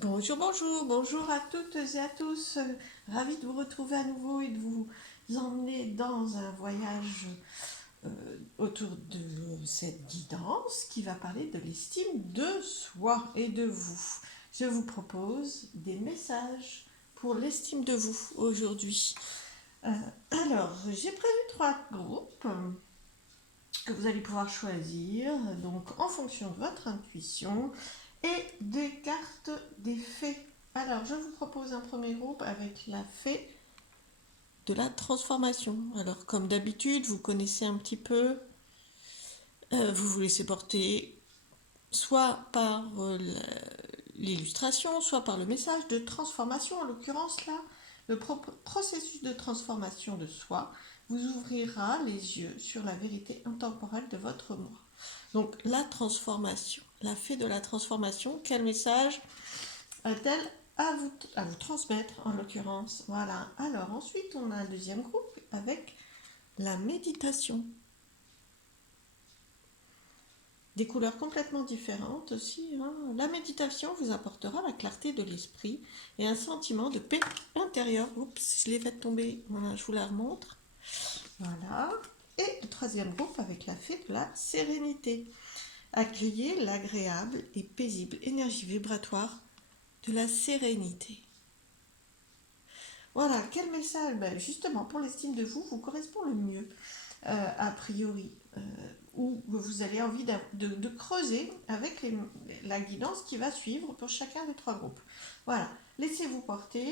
Bonjour, bonjour, bonjour à toutes et à tous. Ravi de vous retrouver à nouveau et de vous emmener dans un voyage autour de cette guidance qui va parler de l'estime de soi et de vous. Je vous propose des messages pour l'estime de vous aujourd'hui. Alors, j'ai prévu 3 groupes que vous allez pouvoir choisir, donc en fonction de votre intuition et des cartes des fées. Alors, je vous propose un premier groupe avec la fée de la transformation. Alors, comme d'habitude, vous connaissez un petit peu, vous vous laissez porter soit par l'illustration, soit par le message de transformation. En l'occurrence, là, le processus de transformation de soi vous ouvrira les yeux sur la vérité intemporelle de votre moi. Donc, la transformation, la fée de la transformation, quel message a-t-elle à vous transmettre en l'occurrence? Voilà. Alors, ensuite, on a un deuxième groupe avec la méditation. Des couleurs complètement différentes aussi. La méditation vous apportera la clarté de l'esprit et un sentiment de paix intérieure. Oups, je l'ai fait tomber. Voilà, je vous la remontre. Voilà. Et le troisième groupe avec la fée de la sérénité. Accueillez l'agréable et paisible énergie vibratoire de la sérénité. Voilà, quel message justement pour l'estime de vous vous correspond le mieux, a priori, où vous avez envie de creuser avec la guidance qui va suivre pour chacun des 3 groupes. Voilà, laissez-vous porter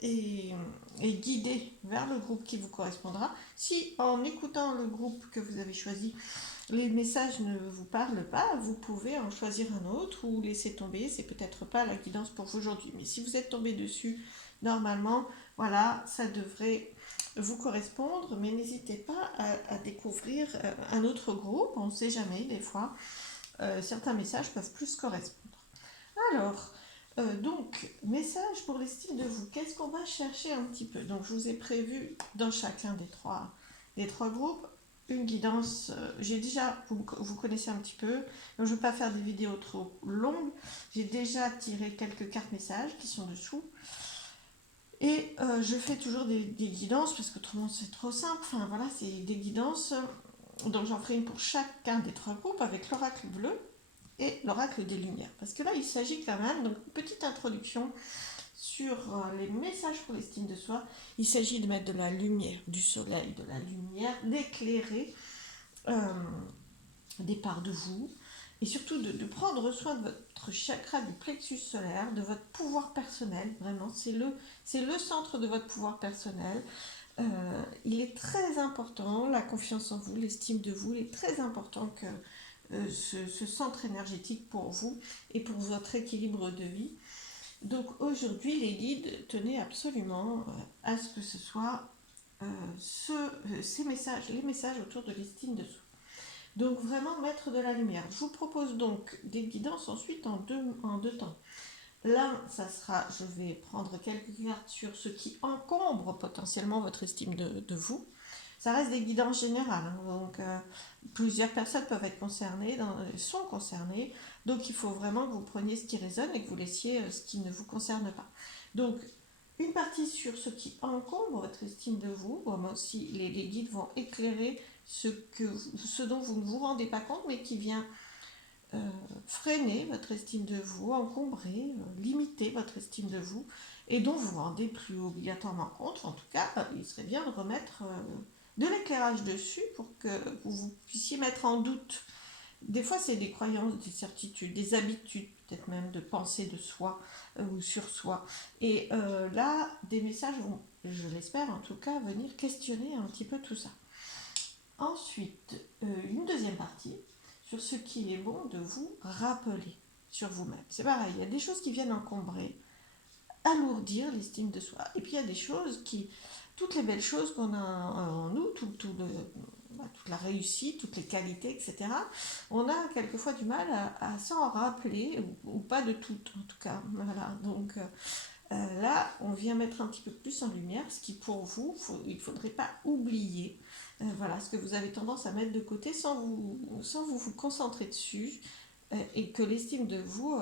et, et guider vers le groupe qui vous correspondra. Si en écoutant le groupe que vous avez choisi, les messages ne vous parlent pas, vous pouvez en choisir un autre ou laisser tomber, c'est peut-être pas la guidance pour vous aujourd'hui. Mais si vous êtes tombé dessus, normalement, voilà, ça devrait vous correspondre, mais n'hésitez pas à découvrir un autre groupe, on ne sait jamais, des fois, certains messages peuvent plus correspondre. Alors, donc, message pour l'estime de vous, qu'est-ce qu'on va chercher un petit peu? Donc, je vous ai prévu dans chacun des trois groupes une guidance. J'ai déjà, vous connaissez un petit peu, donc je ne veux pas faire des vidéos trop longues. J'ai déjà tiré quelques cartes messages qui sont dessous. Et je fais toujours des guidances parce que autrement c'est trop simple. Enfin voilà, c'est des guidances. Donc j'en ferai une pour chacun des 3 groupes avec l'oracle bleu et l'oracle des lumières. Parce que là, il s'agit quand même, donc petite introduction sur les messages pour l'estime de soi. Il s'agit de mettre de la lumière, du soleil, de la lumière, d'éclairer euh, des parts de vous et surtout de prendre soin de votre chakra du plexus solaire, de votre pouvoir personnel. Vraiment, c'est le centre de votre pouvoir personnel. Il est très important, la confiance en vous, l'estime de vous, il est très important que ce centre énergétique pour vous et pour votre équilibre de vie. Donc aujourd'hui, les guides tenaient absolument à ce que ce soit ces messages, les messages autour de l'estime de soi. Donc vraiment mettre de la lumière. Je vous propose donc des guidances ensuite en deux temps. Là, ça sera, je vais prendre quelques cartes sur ce qui encombre potentiellement votre estime de vous. Ça reste des guidances générales, donc plusieurs personnes peuvent être concernées, sont concernées, donc il faut vraiment que vous preniez ce qui résonne et que vous laissiez ce qui ne vous concerne pas. Donc, une partie sur ce qui encombre votre estime de vous, moi aussi les guides vont éclairer ce dont vous ne vous rendez pas compte, mais qui vient freiner votre estime de vous, encombrer, limiter votre estime de vous, et dont vous ne vous rendez plus obligatoirement compte. En tout cas, il serait bien de remettre de l'éclairage dessus pour que vous puissiez mettre en doute. Des fois, c'est des croyances, des certitudes, des habitudes, peut-être même de penser de soi ou sur soi. Et là, des messages vont, je l'espère en tout cas, venir questionner un petit peu tout ça. Ensuite, une deuxième partie sur ce qu'il est bon de vous rappeler sur vous-même. C'est pareil, il y a des choses qui viennent encombrer, alourdir l'estime de soi. Et puis il y a des choses toutes les belles choses qu'on a en nous, toute la réussite, toutes les qualités, etc., on a quelquefois du mal à s'en rappeler, ou pas de toutes en tout cas. Voilà, donc là, on vient mettre un petit peu plus en lumière ce qui pour vous, il ne faudrait pas oublier. Voilà, ce que vous avez tendance à mettre de côté sans vous concentrer dessus, et que l'estime de vous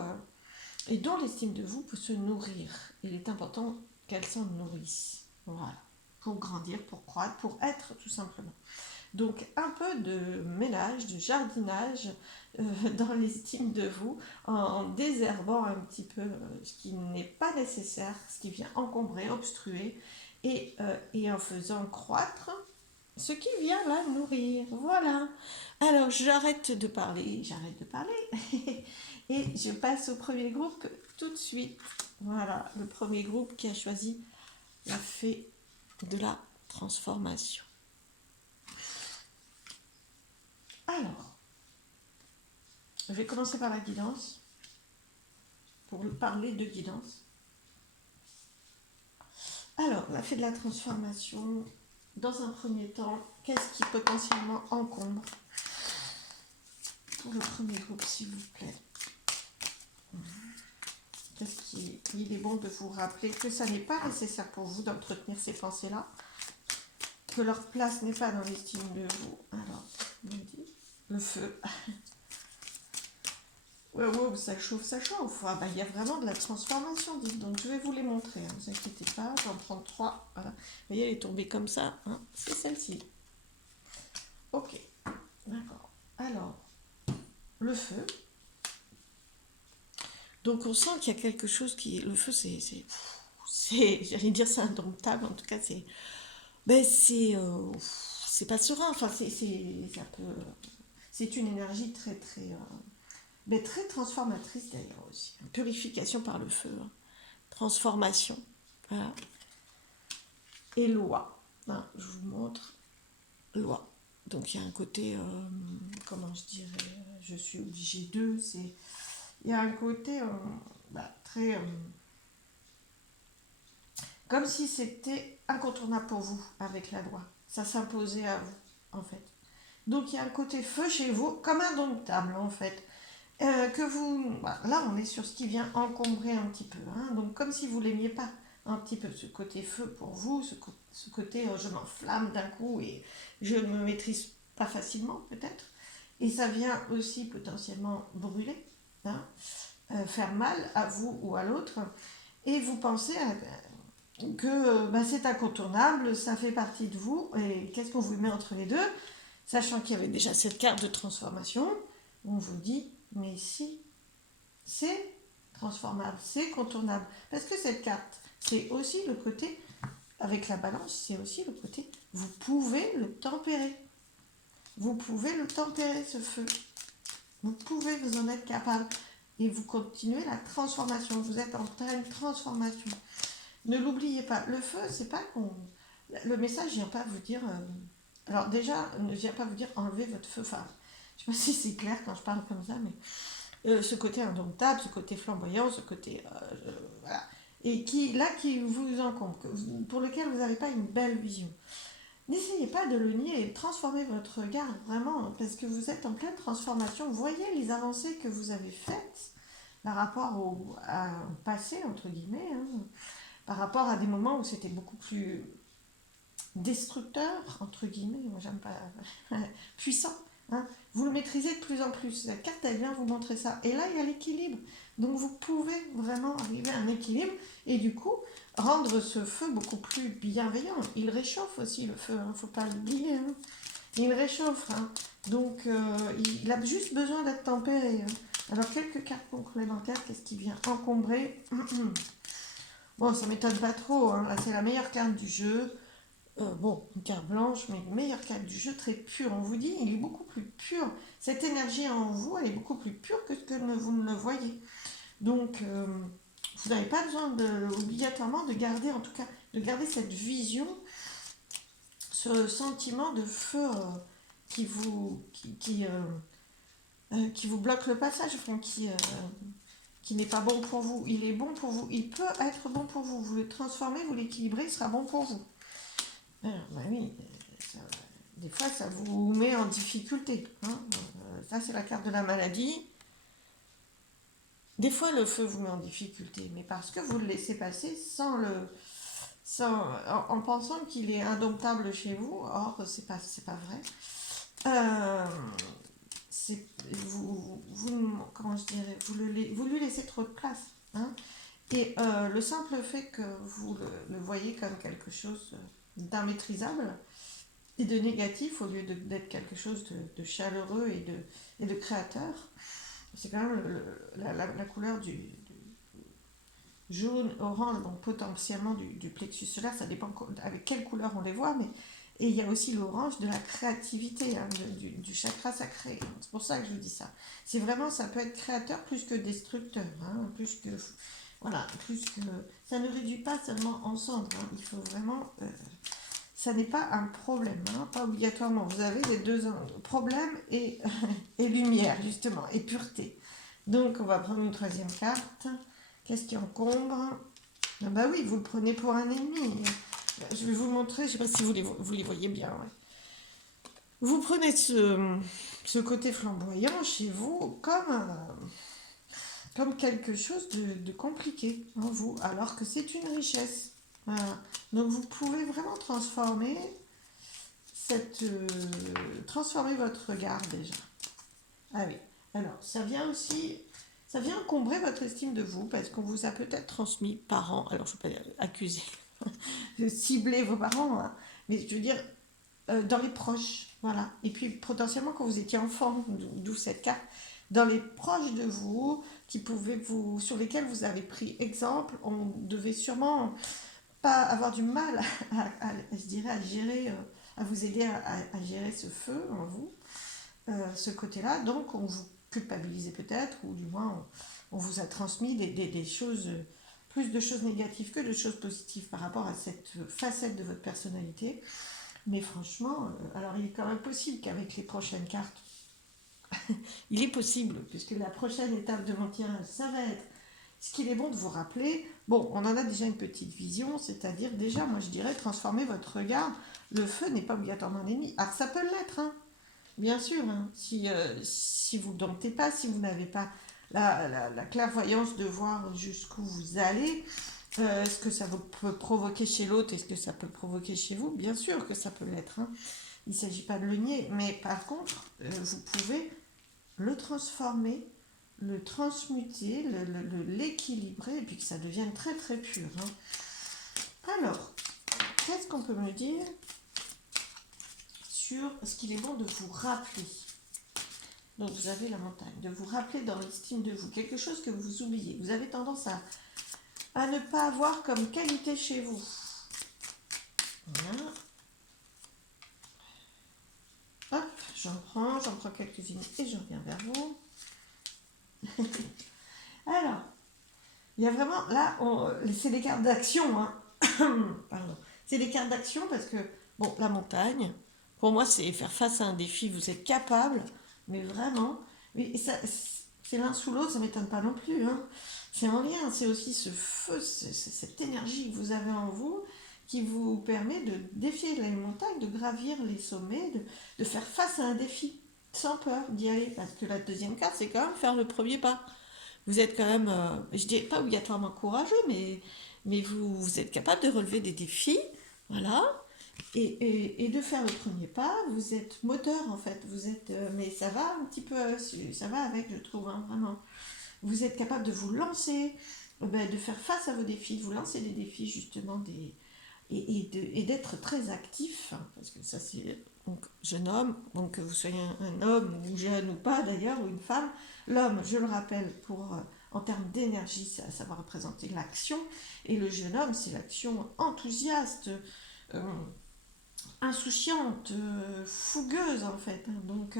et dont l'estime de vous peut se nourrir. Il est important qu'elle s'en nourrisse. Voilà. Pour grandir, pour croître, pour être tout simplement. Donc un peu de ménage, de jardinage dans l'estime de vous, en désherbant un petit peu ce qui n'est pas nécessaire, ce qui vient encombrer, obstruer, et en faisant croître ce qui vient la nourrir. Voilà. Alors j'arrête de parler, et je passe au premier groupe tout de suite. Voilà, le premier groupe qui a choisi la fée de la transformation. Alors, je vais commencer par la guidance, pour parler de guidance. Alors, la fée de la transformation, dans un premier temps, qu'est-ce qui potentiellement encombre? Pour le premier groupe, s'il vous plaît. Il est bon de vous rappeler que ça n'est pas nécessaire pour vous d'entretenir ces pensées-là, que leur place n'est pas dans l'estime de vous. Alors, on dit le feu. Ouais, ça chauffe, ça chauffe. Ah, bah, y a vraiment de la transformation, dites donc. Je vais vous les montrer, ne vous inquiétez pas. J'en prends 3. Voilà. Vous voyez, elle est tombée comme ça. Hein. C'est celle-ci. Ok, d'accord. Alors, le feu. Donc, on sent qu'il y a quelque chose qui... Le feu, j'allais dire c'est indomptable. En tout cas, c'est... Ben, c'est pas serein. Enfin, un peu... C'est une énergie très, très... mais très transformatrice d'ailleurs aussi. Purification par le feu, hein. Transformation. Voilà. Et loi. Hein, je vous montre. Loi. Donc il y a un côté, comment je dirais, je suis obligée de, il y a un côté très, comme si c'était incontournable pour vous avec la loi. Ça s'imposait à vous, en fait. Donc il y a un côté feu chez vous, comme indomptable, en fait. Que vous... Là, on est sur ce qui vient encombrer un petit peu. Hein, donc, comme si vous l'aimiez pas un petit peu, ce côté feu pour vous, ce côté je m'enflamme d'un coup et je ne me maîtrise pas facilement, peut-être. Et ça vient aussi potentiellement brûler, hein, faire mal à vous ou à l'autre. Et vous pensez que c'est incontournable, ça fait partie de vous. Et qu'est-ce qu'on vous met entre les deux? Sachant qu'il y avait déjà cette carte de transformation, on vous dit, mais si, c'est transformable, c'est contournable. Parce que cette carte, c'est aussi le côté, avec la balance, c'est aussi le côté, vous pouvez le tempérer. Vous pouvez le tempérer, ce feu. Vous pouvez vous en être capable. Et vous continuez la transformation. Vous êtes en pleine transformation. Ne l'oubliez pas. Le feu, c'est pas qu'on... Le message vient pas vous dire... Alors déjà, ne vient pas vous dire enlevez votre feu. Enfin, je sais pas si c'est clair quand je parle comme ça, mais ce côté indomptable, ce côté flamboyant, ce côté... voilà. Et qui vous encombre, pour lequel vous n'avez pas une belle vision. N'essayez pas de le nier et de transformer votre regard, vraiment, parce que vous êtes en pleine transformation. Voyez les avancées que vous avez faites par rapport au passé, entre guillemets, hein, par rapport à des moments où c'était beaucoup plus destructeur, entre guillemets, moi j'aime pas, puissant. Hein. Vous le maîtrisez de plus en plus. La carte, elle vient vous montrer ça. Et là, il y a l'équilibre. Donc vous pouvez vraiment arriver à un équilibre et du coup, rendre ce feu beaucoup plus bienveillant. Il réchauffe aussi le feu, hein, faut pas l'oublier. Hein. Il réchauffe. Hein. Donc il a juste besoin d'être tempéré. Hein. Alors, quelques cartes complémentaires, qu'est-ce qui vient encombrer? Bon, ça m'étonne pas trop. Hein. Là, c'est la meilleure carte du jeu. Bon, une carte blanche, mais une meilleure carte du jeu, très pure. On vous dit, il est beaucoup plus pur. Cette énergie en vous, elle est beaucoup plus pure que ce que vous ne le voyez. Donc, vous n'avez pas besoin obligatoirement de garder, en tout cas, de garder cette vision, ce sentiment de feu qui vous bloque le passage, enfin, qui n'est pas bon pour vous. Il est bon pour vous. Il peut être bon pour vous. Vous le transformez, vous l'équilibrez, il sera bon pour vous. Alors, bah oui, des fois, ça vous met en difficulté. Hein. Ça, c'est la carte de la maladie. Des fois, le feu vous met en difficulté, mais parce que vous le laissez passer en pensant qu'il est indomptable chez vous. Or, c'est pas vrai. comment je dirais, vous lui laissez trop de place. Hein. Et le simple fait que vous le voyez comme quelque chose d'immaîtrisable et de négatif au lieu d'être quelque chose de chaleureux et de créateur, c'est quand même la couleur du jaune, orange, donc potentiellement du plexus solaire, ça dépend avec quelle couleur on les voit, mais et il y a aussi l'orange de la créativité, hein, du chakra sacré. C'est pour ça que je vous dis ça. C'est vraiment, ça peut être créateur plus que destructeur, hein, plus que voilà, plus que ça ne réduit pas seulement ensemble. Hein, il faut vraiment, ça n'est pas un problème, hein, pas obligatoirement. Vous avez les deux problèmes et lumière justement et pureté. Donc on va prendre une troisième carte. Qu'est-ce qui encombre? Ah bah oui, vous le prenez pour un ennemi. Je vais vous le montrer, je ne sais pas si vous les voyez bien. Ouais. Vous prenez ce côté flamboyant chez vous comme quelque chose de compliqué en vous, alors que c'est une richesse. Voilà. Donc vous pouvez vraiment transformer votre regard déjà. Ah oui. Alors, ça vient encombrer votre estime de vous parce qu'on vous a peut-être transmis parents. Alors, je ne veux pas accuser de cibler vos parents, hein, mais je veux dire dans les proches, voilà. Et puis potentiellement quand vous étiez enfant, d'où cette carte, dans les proches de vous sur lesquels vous avez pris exemple, on devait sûrement pas avoir du mal je dirais, à gérer, à vous aider à gérer ce feu en vous. Ce côté-là, donc on vous culpabilisait peut-être, ou du moins on vous a transmis des choses, plus de choses négatives que de choses positives par rapport à cette facette de votre personnalité. Mais franchement, alors il est quand même possible qu'avec les prochaines cartes, il est possible, puisque la prochaine étape de mon tirage, ça va être ce qu'il est bon de vous rappeler. Bon, on en a déjà une petite vision, c'est-à-dire déjà, moi je dirais, transformer votre regard. Le feu n'est pas obligatoirement un ennemi. Alors ça peut l'être, hein. Bien sûr, hein, si vous ne domptez pas, si vous n'avez pas la clairvoyance de voir jusqu'où vous allez, ce que ça peut provoquer chez l'autre et ce que ça peut provoquer chez vous, bien sûr que ça peut l'être. Hein. Il ne s'agit pas de le nier, mais par contre, vous pouvez le transformer, le transmuter, l'équilibrer et puis que ça devienne très très pur. Hein. Alors, qu'est-ce qu'on peut me dire sur ce qu'il est bon de vous rappeler? Donc vous avez la montagne, de vous rappeler dans l'estime de vous, quelque chose que vous oubliez. Vous avez tendance à ne pas avoir comme qualité chez vous. Voilà. Hop, j'en prends quelques-unes et je reviens vers vous. Alors, il y a vraiment, là, c'est des cartes d'action, hein. Pardon. C'est des cartes d'action parce que, bon, la montagne, pour moi, c'est faire face à un défi, vous êtes capable, mais vraiment, mais ça, c'est l'un sous l'autre, ça ne m'étonne pas non plus, hein. C'est en lien, c'est aussi ce feu, cette énergie que vous avez en vous qui vous permet de défier les montagnes, de gravir les sommets, de faire face à un défi sans peur d'y aller. Parce que la deuxième carte, c'est quand même faire le premier pas. Vous êtes quand même, je dirais pas obligatoirement courageux, mais vous êtes capable de relever des défis, voilà, et de faire le premier pas. Vous êtes moteur en fait, vous êtes, mais ça va un petit peu, ça va avec, je trouve, hein, vraiment. Vous êtes capable de vous lancer, de faire face à vos défis, de vous lancer des défis justement, et d'être très actif, hein, parce que ça c'est donc jeune homme, donc que vous soyez un homme ou jeune ou pas d'ailleurs, ou une femme, l'homme, je le rappelle, en termes d'énergie, ça va représenter l'action, et le jeune homme, c'est l'action enthousiaste, insouciante, fougueuse en fait. Hein. Donc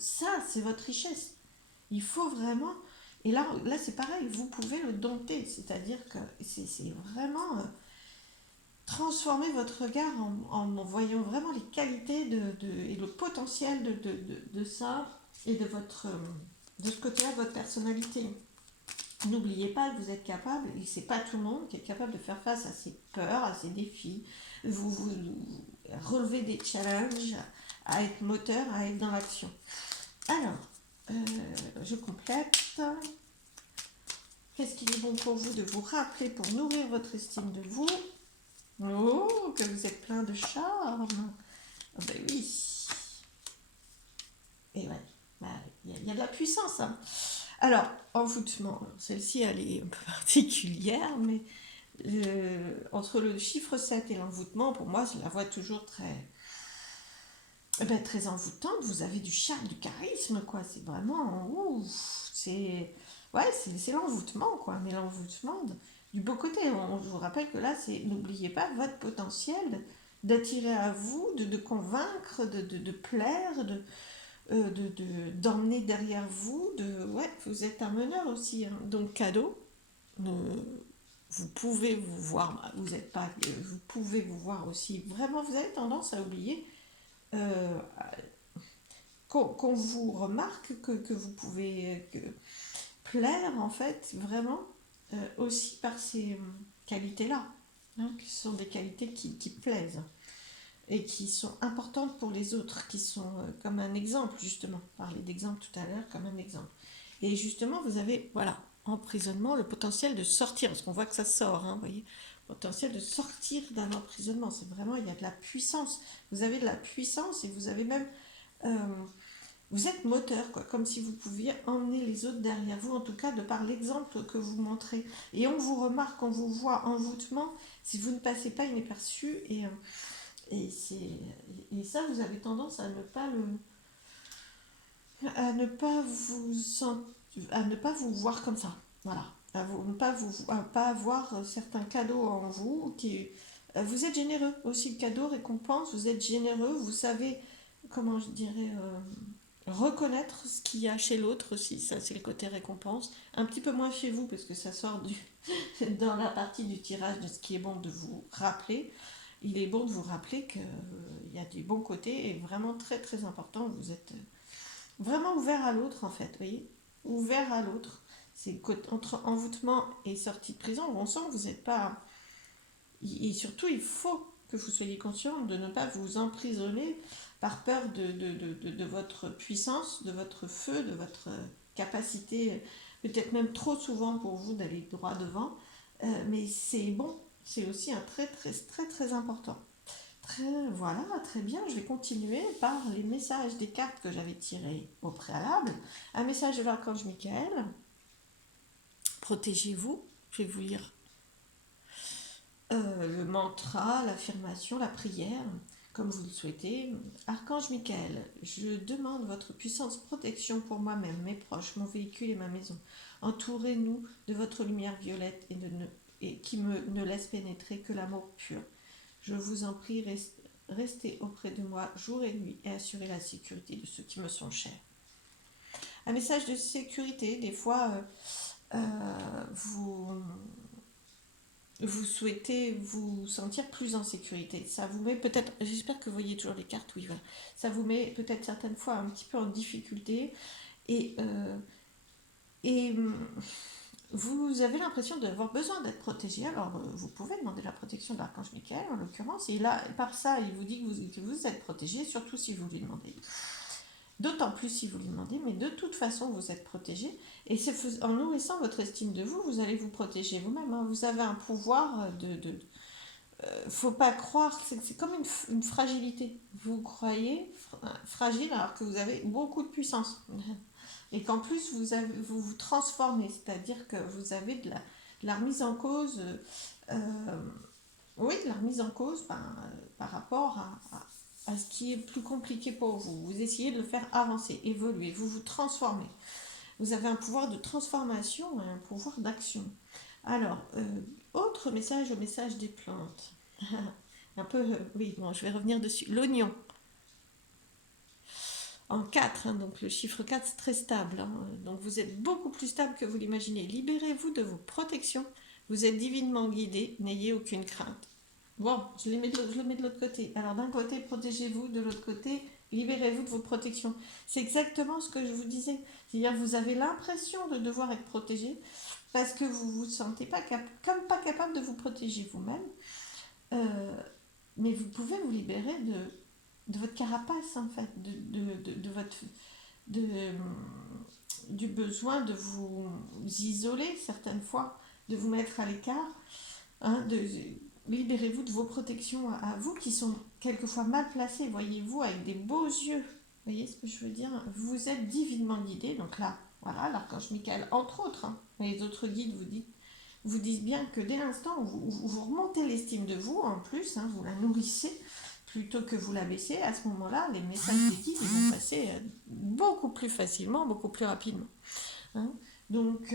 ça, c'est votre richesse. Il faut vraiment, et là c'est pareil, vous pouvez le dompter, c'est-à-dire que c'est vraiment transformer votre regard en voyant vraiment les qualités et le potentiel de ça et de ce côté-là de votre personnalité. N'oubliez pas que vous êtes capable, et c'est pas tout le monde qui est capable de faire face à ses peurs, à ses défis, vous relever des challenges, à être moteur, à être dans l'action. Alors, je complète. Qu'est-ce qu'il est bon pour vous de vous rappeler pour nourrir votre estime de vous? Oh, que vous êtes plein de charme. Oh ben oui. Et ouais, bah, il y a de la puissance, hein. Alors, envoûtement, celle-ci, elle est un peu particulière, mais entre le chiffre 7 et l'envoûtement, pour moi, je la vois toujours très, très envoûtante. Vous avez du charme, du charisme, quoi. C'est vraiment, ouf, c'est, ouais, c'est l'envoûtement, quoi. Mais l'envoûtement du beau côté. Je vous rappelle que là, c'est, n'oubliez pas votre potentiel d'attirer à vous, de convaincre, de plaire, d'emmener derrière vous, ouais, vous êtes un meneur aussi, hein. Donc cadeau, vous pouvez vous voir, vous êtes pas, vous pouvez vous voir aussi. Vraiment, vous avez tendance à oublier euh, qu'on vous remarque que vous pouvez plaire en fait vraiment aussi par ces qualités-là, hein, qui sont des qualités qui plaisent et qui sont importantes pour les autres, qui sont comme un exemple, justement. Parler d'exemple tout à l'heure, comme un exemple. Et justement, vous avez, voilà, emprisonnement, le potentiel de sortir, parce qu'on voit que ça sort, hein, vous voyez, potentiel de sortir d'un emprisonnement. C'est vraiment, il y a de la puissance. Vous avez de la puissance et vous avez même, euh, vous êtes moteur, quoi, comme si vous pouviez emmener les autres derrière vous, en tout cas de par l'exemple que vous montrez. Et on vous remarque, on vous voit en voûtement, si vous ne passez pas inaperçu, et, et ça, vous avez tendance à ne pas vous, à ne pas vous voir comme ça. Voilà. À pas avoir certains cadeaux en vous qui, vous êtes généreux aussi, le cadeau récompense, vous êtes généreux, vous savez, comment je dirais, reconnaître ce qu'il y a chez l'autre aussi, ça c'est le côté récompense. Un petit peu moins chez vous parce que ça sort dans la partie du tirage de ce qui est bon de vous rappeler. Il est bon de vous rappeler qu'il y a des bons côtés et vraiment très très important, vous êtes vraiment ouvert à l'autre en fait, vous voyez, ouvert à l'autre. C'est entre envoûtement et sortie de prison, on sent que vous n'êtes pas. Et surtout, il faut que vous soyez conscient de ne pas vous emprisonner par peur de votre puissance, de votre feu, de votre capacité, peut-être même trop souvent pour vous d'aller droit devant. Mais c'est bon, c'est aussi un très très très très important. Très, voilà, très bien. Je vais continuer par les messages des cartes que j'avais tirées au préalable. Un message de l'archange Michael. Protégez-vous. Je vais vous lire le mantra, l'affirmation, la prière, comme vous le souhaitez. Archange Michael, je demande votre puissance protection pour moi-même, mes proches, mon véhicule et ma maison. Entourez-nous de votre lumière violette et qui ne laisse pénétrer que l'amour pur. Je vous en prie, restez auprès de moi jour et nuit et assurez la sécurité de ceux qui me sont chers. Un message de sécurité, des fois, vous vous souhaitez vous sentir plus en sécurité. Ça vous met peut-être, j'espère que vous voyez toujours les cartes, oui, voilà. Ça vous met peut-être certaines fois un petit peu en difficulté et, et vous avez l'impression d'avoir besoin d'être protégé. Alors vous pouvez demander la protection de l'archange Michael en l'occurrence, et là, par ça, il vous dit que vous êtes protégé, surtout si vous lui demandez. D'autant plus si vous lui demandez, mais de toute façon, vous êtes protégé. Et c'est en nourrissant votre estime de vous, vous allez vous protéger vous-même, hein. Vous avez un pouvoir faut pas croire, c'est comme une fragilité. Vous croyez fragile alors que vous avez beaucoup de puissance. Et qu'en plus, vous vous transformez, c'est-à-dire que vous avez de la remise en cause, oui, de la remise en cause par rapport à ce qui est plus compliqué pour vous. Vous essayez de le faire avancer, évoluer, vous vous transformez. Vous avez un pouvoir de transformation et un pouvoir d'action. Alors, autre message, le message des plantes. Un peu, oui, bon, je vais revenir dessus. L'oignon, en 4, hein, donc le chiffre 4 c'est très stable, hein, donc vous êtes beaucoup plus stable que vous l'imaginez. Libérez-vous de vos protections, vous êtes divinement guidé, n'ayez aucune crainte. Bon, je le mets de l'autre côté. Alors d'un côté, protégez-vous, de l'autre côté, libérez-vous de vos protections. C'est exactement ce que je vous disais. C'est-à-dire vous avez l'impression de devoir être protégé parce que vous vous sentez pas comme pas capable de vous protéger vous-même. Euh, mais vous pouvez vous libérer de votre carapace, en fait, de votre, de, du besoin de vous isoler certaines fois, de vous mettre à l'écart, hein, libérez-vous de vos protections à vous qui sont quelquefois mal placées, voyez-vous, avec des beaux yeux. voyez ce que je veux dire? Vous êtes divinement guidé, donc là, voilà, l'archange Michael, entre autres, hein, les autres guides vous disent bien que dès l'instant où vous remontez l'estime de vous, en plus, hein, vous la nourrissez, plutôt que vous la baissez, à ce moment-là, les messages des guides ils vont passer beaucoup plus facilement, beaucoup plus rapidement. Hein. Donc,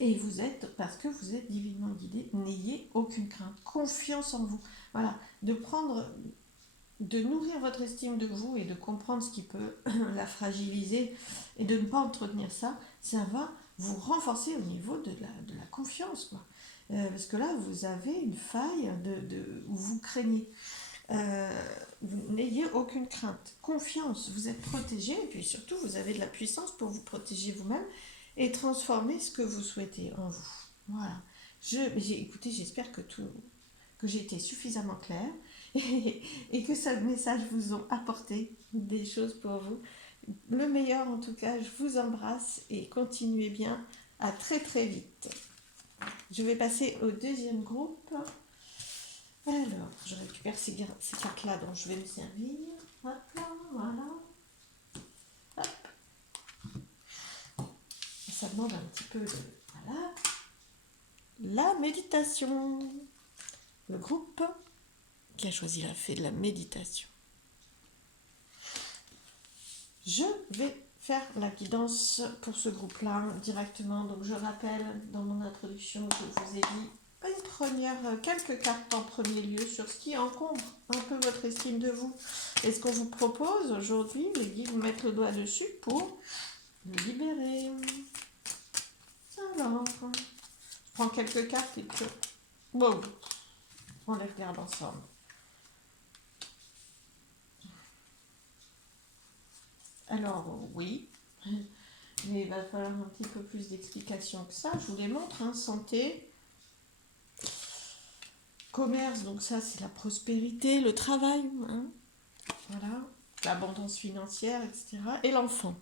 et vous êtes, parce que vous êtes divinement guidé, n'ayez aucune crainte, confiance en vous. Voilà, de nourrir votre estime de vous et de comprendre ce qui peut la fragiliser et de ne pas entretenir ça, ça va vous renforcer au niveau de la confiance. Quoi. Parce que là, vous avez une faille où vous craignez. Vous n'ayez aucune crainte, confiance, vous êtes protégé et puis surtout vous avez de la puissance pour vous protéger vous-même et transformer ce que vous souhaitez en vous. Voilà. Écoutez, j'espère que j'ai été suffisamment claire et que ce message vous ont apporté des choses pour vous. Le meilleur en tout cas, je vous embrasse et continuez bien. À très très vite. Je vais passer au deuxième groupe. Alors, je récupère ces cartes-là dont je vais me servir. Hop là, voilà. Hop. Ça demande un petit peu de... Voilà. La méditation. Le groupe qui a choisi la fée de la méditation. Je vais faire la guidance pour ce groupe-là directement. Donc, je rappelle dans mon introduction que je vous ai dit quelques cartes en premier lieu sur ce qui encombre un peu votre estime de vous. Et ce qu'on vous propose aujourd'hui, les guides vous mettent le doigt dessus pour le libérer. Alors, je prends quelques cartes et puis bon, on les regarde ensemble. Alors, oui, mais il va falloir un petit peu plus d'explications que ça. Je vous les montre, hein. Santé, commerce, donc ça c'est la prospérité, le travail, hein. Voilà, l'abondance financière, etc. Et l'enfant.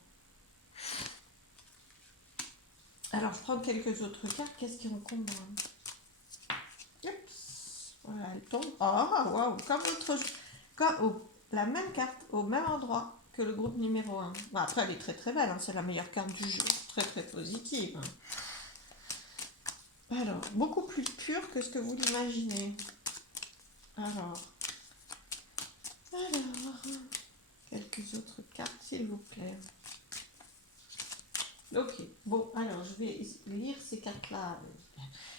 Alors, je prends quelques autres cartes. Qu'est-ce qui encombre? Voilà, elle tombe. Ah, waouh, la même carte, au même endroit que le groupe numéro 1. Bon, après, elle est très très belle, hein, c'est la meilleure carte du jeu. Très très positive. Alors, beaucoup plus pure que ce que vous l'imaginez. Alors, quelques autres cartes, s'il vous plaît. Ok, bon, alors je vais lire ces cartes-là.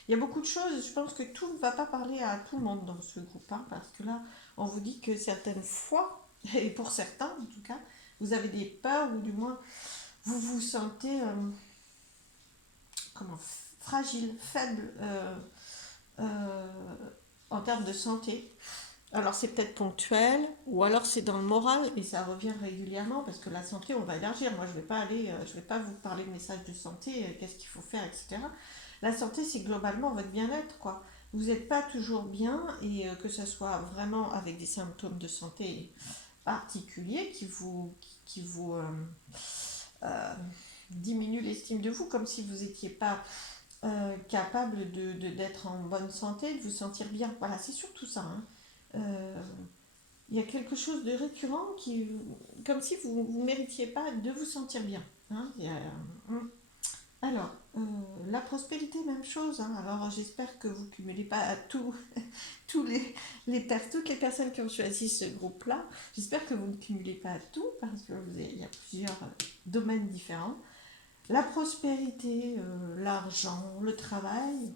Il y a beaucoup de choses, je pense que tout ne va pas parler à tout le monde dans ce groupe, hein, parce que là, on vous dit que certaines fois, et pour certains en tout cas, vous avez des peurs, ou du moins, vous vous sentez fragile, faible en termes de santé. Alors c'est peut-être ponctuel, ou alors c'est dans le moral et ça revient régulièrement parce que la santé, on va élargir. Moi, je vais pas vous parler de messages de santé, qu'est-ce qu'il faut faire, etc. La santé, c'est globalement votre bien-être, quoi. Vous n'êtes pas toujours bien et que ce soit vraiment avec des symptômes de santé particuliers qui vous euh, diminuent l'estime de vous, comme si vous n'étiez pas capable d'être en bonne santé, de vous sentir bien. Voilà, c'est surtout ça, hein. Euh, il y a quelque chose de récurrent comme si vous ne méritiez pas de vous sentir bien. Hein. Alors, la prospérité, même chose. Hein. Alors, j'espère que vous ne cumulez pas à toutes les personnes qui ont choisi ce groupe-là. J'espère que vous ne cumulez pas à tout parce qu'il y a plusieurs domaines différents. La prospérité, l'argent, le travail,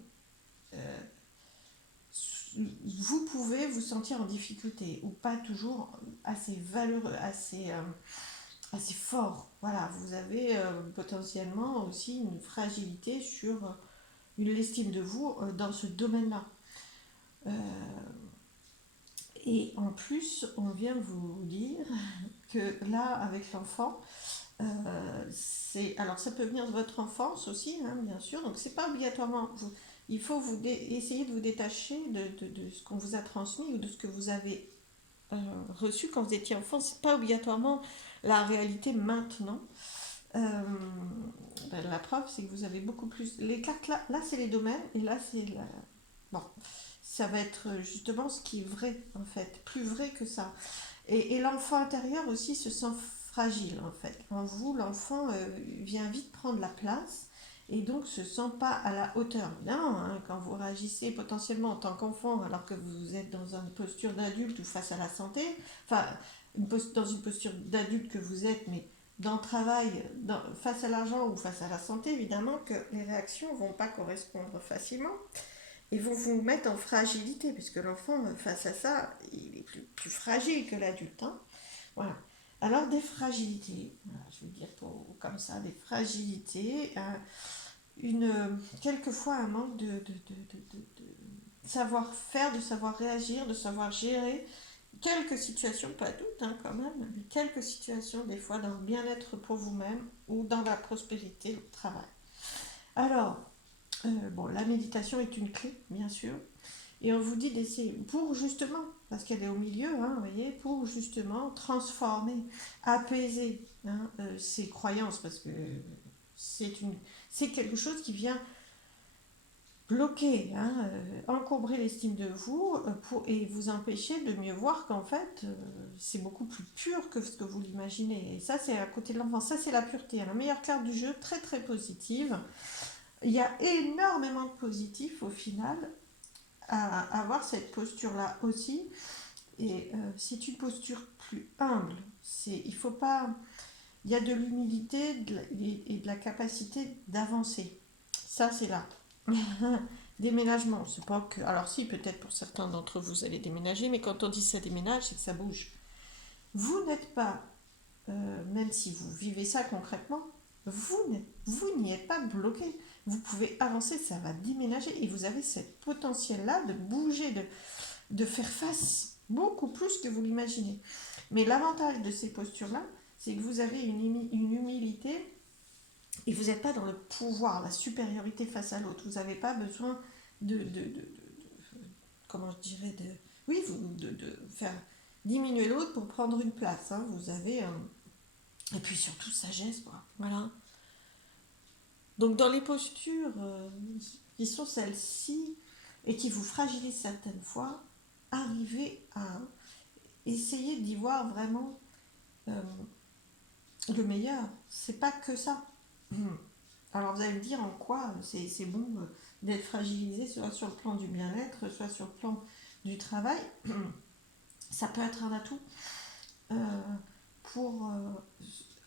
vous pouvez vous sentir en difficulté ou pas toujours assez valeureux, assez fort. Voilà, vous avez potentiellement aussi une fragilité sur une estime de vous dans ce domaine-là. Et en plus, on vient vous dire que là, avec l'enfant, alors ça peut venir de votre enfance aussi, hein, bien sûr, donc c'est pas obligatoirement... il faut essayer de vous détacher de ce qu'on vous a transmis ou de ce que vous avez reçu quand vous étiez enfant. C'est pas obligatoirement la réalité maintenant. La preuve, c'est que vous avez beaucoup plus... Les cartes là c'est les domaines, et là c'est la... Bon, ça va être justement ce qui est vrai, en fait, plus vrai que ça. Et l'enfant intérieur aussi se sent fragile en fait. En vous, l'enfant vient vite prendre la place et donc se sent pas à la hauteur. Évidemment, hein, quand vous réagissez potentiellement en tant qu'enfant alors que vous êtes dans une posture d'adulte ou face à la santé, enfin dans une posture d'adulte que vous êtes, mais dans le travail, face à l'argent ou face à la santé, évidemment que les réactions vont pas correspondre facilement et vont vous mettre en fragilité, puisque l'enfant, face à ça, il est plus fragile que l'adulte. Hein. Voilà. Alors des fragilités, voilà, je vais dire comme ça, des fragilités, quelquefois un manque de savoir-faire, de savoir réagir, de savoir gérer quelques situations, pas toutes hein, quand même, mais quelques situations des fois dans le bien-être pour vous-même ou dans la prospérité au travail. Alors, bon, la méditation est une clé, bien sûr, et on vous dit d'essayer pour justement, parce qu'elle est au milieu, hein, vous voyez, pour justement transformer, apaiser hein, ces croyances, parce que c'est quelque chose qui vient bloquer, hein, encombrer l'estime de vous et vous empêcher de mieux voir qu'en fait, c'est beaucoup plus pur que ce que vous l'imaginez. Et ça, c'est à côté de l'enfant. Ça, c'est la pureté. La meilleure carte du jeu, très très positive. Il y a énormément de positifs au final à avoir cette posture-là aussi. Et c'est une posture plus humble. Il faut pas. Il y a de l'humilité et de la capacité d'avancer. Ça, c'est là. Déménagement, c'est pas que. Alors, si, peut-être pour certains d'entre vous, vous allez déménager, mais quand on dit ça déménage, c'est que ça bouge. Vous n'êtes pas, même si vous vivez ça concrètement, vous n'y êtes pas bloqué. Vous pouvez avancer, ça va déménager et vous avez cette potentiel-là de bouger, de faire face beaucoup plus que vous l'imaginez. Mais l'avantage de ces postures-là, c'est que vous avez une humilité et vous n'êtes pas dans le pouvoir, la supériorité face à l'autre. Vous n'avez pas besoin comment je dirais, oui, de faire diminuer l'autre pour prendre une place. Hein. Vous avez, et puis surtout sagesse, quoi. Voilà. Donc dans les postures qui sont celles-ci et qui vous fragilisent certaines fois, arrivez à essayer d'y voir vraiment euh, le meilleur. C'est pas que ça. Alors vous allez me dire en quoi c'est bon d'être fragilisé, soit sur le plan du bien-être, soit sur le plan du travail. Ça peut être un atout euh, pour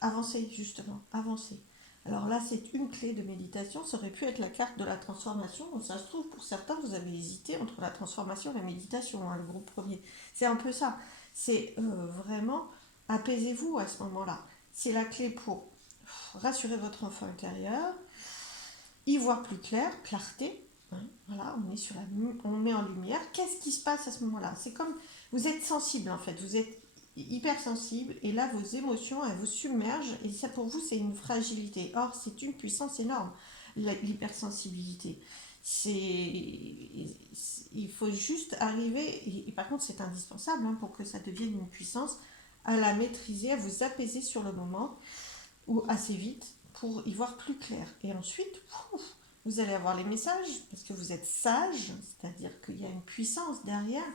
avancer justement, avancer. Alors là, c'est une clé de méditation. Ça aurait pu être la carte de la transformation. Ça se trouve, pour certains, vous avez hésité entre la transformation et la méditation, hein, le groupe premier. C'est un peu ça. C'est vraiment, apaisez-vous à ce moment-là. C'est la clé pour rassurer votre enfant intérieur, y voir plus clair, clarté. Hein, voilà, on met en lumière. Qu'est-ce qui se passe à ce moment-là? C'est comme, vous êtes sensible en fait, vous êtes hypersensible et là vos émotions elles vous submergent et ça pour vous c'est une fragilité. Or c'est une puissance énorme, l'hypersensibilité. Il faut juste arriver et par contre c'est indispensable hein, pour que ça devienne une puissance à la maîtriser, à vous apaiser sur le moment ou assez vite pour y voir plus clair. Et ensuite, vous allez avoir les messages parce que vous êtes sage, c'est-à-dire qu'il y a une puissance derrière.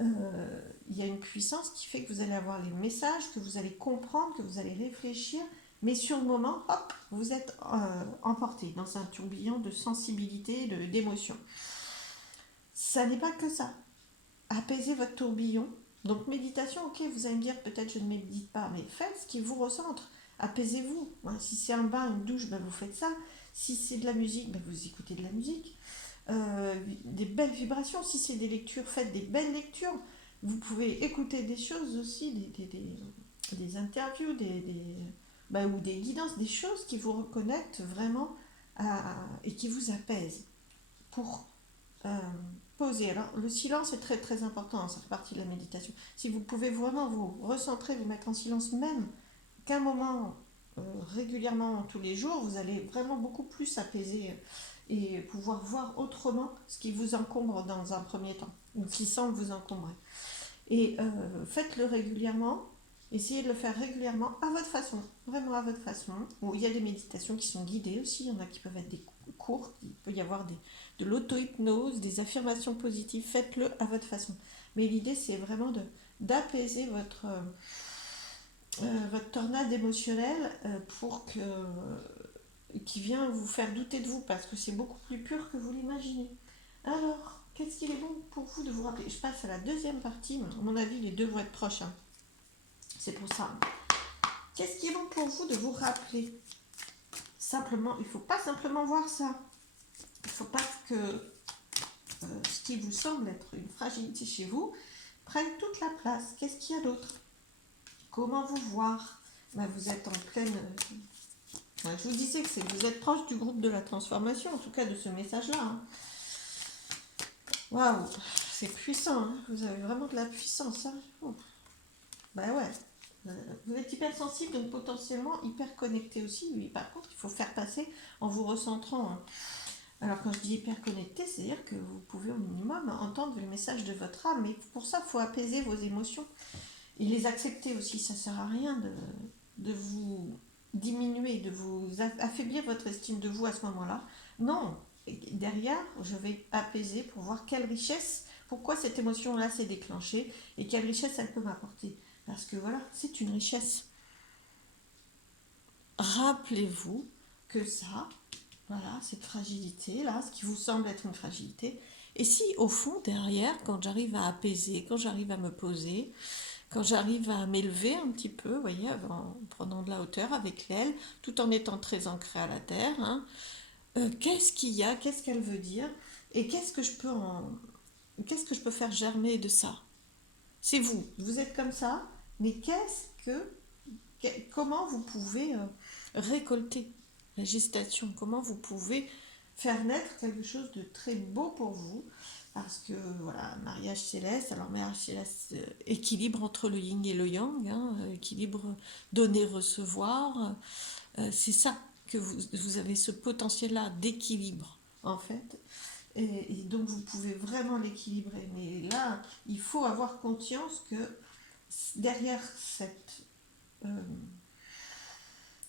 Il y a une puissance qui fait que vous allez avoir les messages, que vous allez comprendre, que vous allez réfléchir, mais sur le moment, hop, vous êtes emporté dans un tourbillon de sensibilité, d'émotion. Ça n'est pas que ça. Apaisez votre tourbillon. Donc méditation, ok, vous allez me dire peut-être je ne médite pas, mais faites ce qui vous recentre. Apaisez-vous. Si c'est un bain, une douche, ben vous faites ça. Si c'est de la musique, ben vous écoutez de la musique. Des belles vibrations. Si c'est des lectures, faites des belles lectures. Vous pouvez écouter des choses aussi, des interviews, ou des guidances, des choses qui vous reconnectent vraiment et qui vous apaisent pour euh, poser. Alors, le silence est très très important, hein, ça fait partie de la méditation. Si vous pouvez vraiment vous recentrer, vous mettre en silence même qu'un moment régulièrement tous les jours, vous allez vraiment beaucoup plus apaiser et pouvoir voir autrement ce qui vous encombre dans un premier temps, ou ce qui semble vous encombrer. Et faites-le régulièrement, essayez de le faire régulièrement à votre façon, vraiment à votre façon. Bon, il y a des méditations qui sont guidées aussi, il y en a qui peuvent être des cours, il peut y avoir de l'auto-hypnose, des affirmations positives, faites-le à votre façon. Mais l'idée c'est vraiment d'apaiser votre tornade émotionnelle pour que qui vient vous faire douter de vous parce que c'est beaucoup plus pur que vous l'imaginez. Alors, qu'est-ce qu'il est bon pour vous de vous rappeler? Je passe à la deuxième partie, à mon avis les deux vont être proches, hein. C'est pour ça. Qu'est-ce qui est bon pour vous de vous rappeler? Simplement, il ne faut pas simplement voir ça. Il ne faut pas que ce qui vous semble être une fragilité chez vous prenne toute la place. Qu'est-ce qu'il y a d'autre? Comment vous voir? Vous êtes en pleine... je vous disais que vous êtes proche du groupe de la transformation, en tout cas de ce message-là, hein. Waouh, c'est puissant, hein. Vous avez vraiment de la puissance, hein. Ouais. Vous êtes hypersensible, donc potentiellement hyper connecté aussi. Oui, par contre, il faut faire passer en vous recentrant, hein. Alors quand je dis hyper connecté, c'est-à-dire que vous pouvez au minimum entendre le message de votre âme, mais pour ça, il faut apaiser vos émotions et les accepter aussi. Ça ne sert à rien de vous diminuer, de vous affaiblir votre estime de vous à ce moment-là. Non, derrière, je vais apaiser pour voir quelle richesse, pourquoi cette émotion-là s'est déclenchée et quelle richesse elle peut m'apporter. Parce que voilà, c'est une richesse. Rappelez-vous que ça, voilà, cette fragilité-là, ce qui vous semble être une fragilité, et si au fond, derrière, quand j'arrive à apaiser, quand j'arrive à me poser, quand j'arrive à m'élever un petit peu, vous voyez, en prenant de la hauteur avec l'aile, tout en étant très ancré à la terre, hein, qu'est-ce qu'il y a, qu'est-ce qu'elle veut dire, et qu'est-ce que je peux faire germer de ça? C'est vous, vous êtes comme ça, mais comment vous pouvez récolter la gestation, comment vous pouvez faire naître quelque chose de très beau pour vous, parce que voilà, mariage céleste, alors mariage céleste, équilibre entre le yin et le yang, hein, équilibre donner-recevoir, c'est ça que vous avez ce potentiel-là d'équilibre en fait, et donc vous pouvez vraiment l'équilibrer, mais là, il faut avoir conscience que derrière cette euh,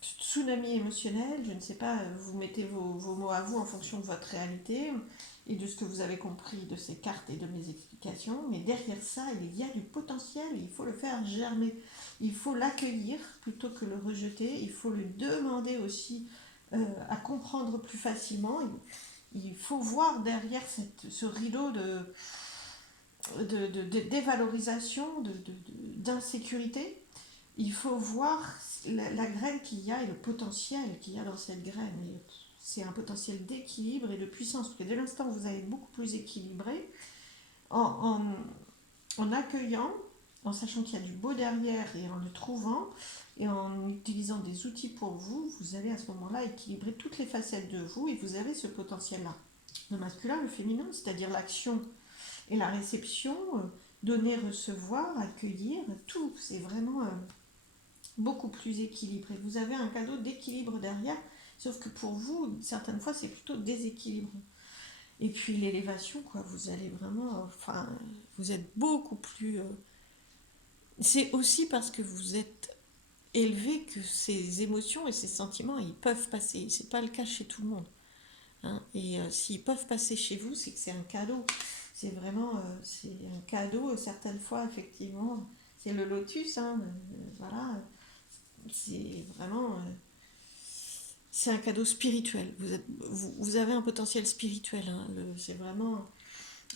tsunami émotionnel, je ne sais pas, vous mettez vos mots à vous en fonction de votre réalité et de ce que vous avez compris de ces cartes et de mes explications, mais derrière ça, il y a du potentiel, il faut le faire germer, il faut l'accueillir plutôt que le rejeter, il faut le demander aussi à comprendre plus facilement, il faut voir derrière ce rideau de dévalorisation, d'insécurité, il faut voir la graine qu'il y a et le potentiel qu'il y a dans cette graine. Et c'est un potentiel d'équilibre et de puissance. Parce que dès l'instant où vous allez beaucoup plus équilibré, en, en accueillant, en sachant qu'il y a du beau derrière et en le trouvant, et en utilisant des outils pour vous, vous allez à ce moment-là équilibrer toutes les facettes de vous et vous avez ce potentiel-là. Le masculin, le féminin, c'est-à-dire l'action et la réception, donner, recevoir, accueillir, tout, c'est vraiment beaucoup plus équilibré. Vous avez un cadeau d'équilibre derrière, sauf que pour vous, certaines fois, c'est plutôt déséquilibré. Et puis l'élévation, quoi, vous allez vraiment, vous êtes beaucoup plus... c'est aussi parce que vous êtes élevé que ces émotions et ces sentiments, ils peuvent passer. C'est pas le cas chez tout le monde, hein. Et s'ils peuvent passer chez vous, c'est que c'est un cadeau. C'est vraiment, c'est un cadeau. Certaines fois, effectivement, c'est le lotus, hein, voilà. C'est vraiment, c'est un cadeau spirituel. Vous avez un potentiel spirituel, hein. C'est vraiment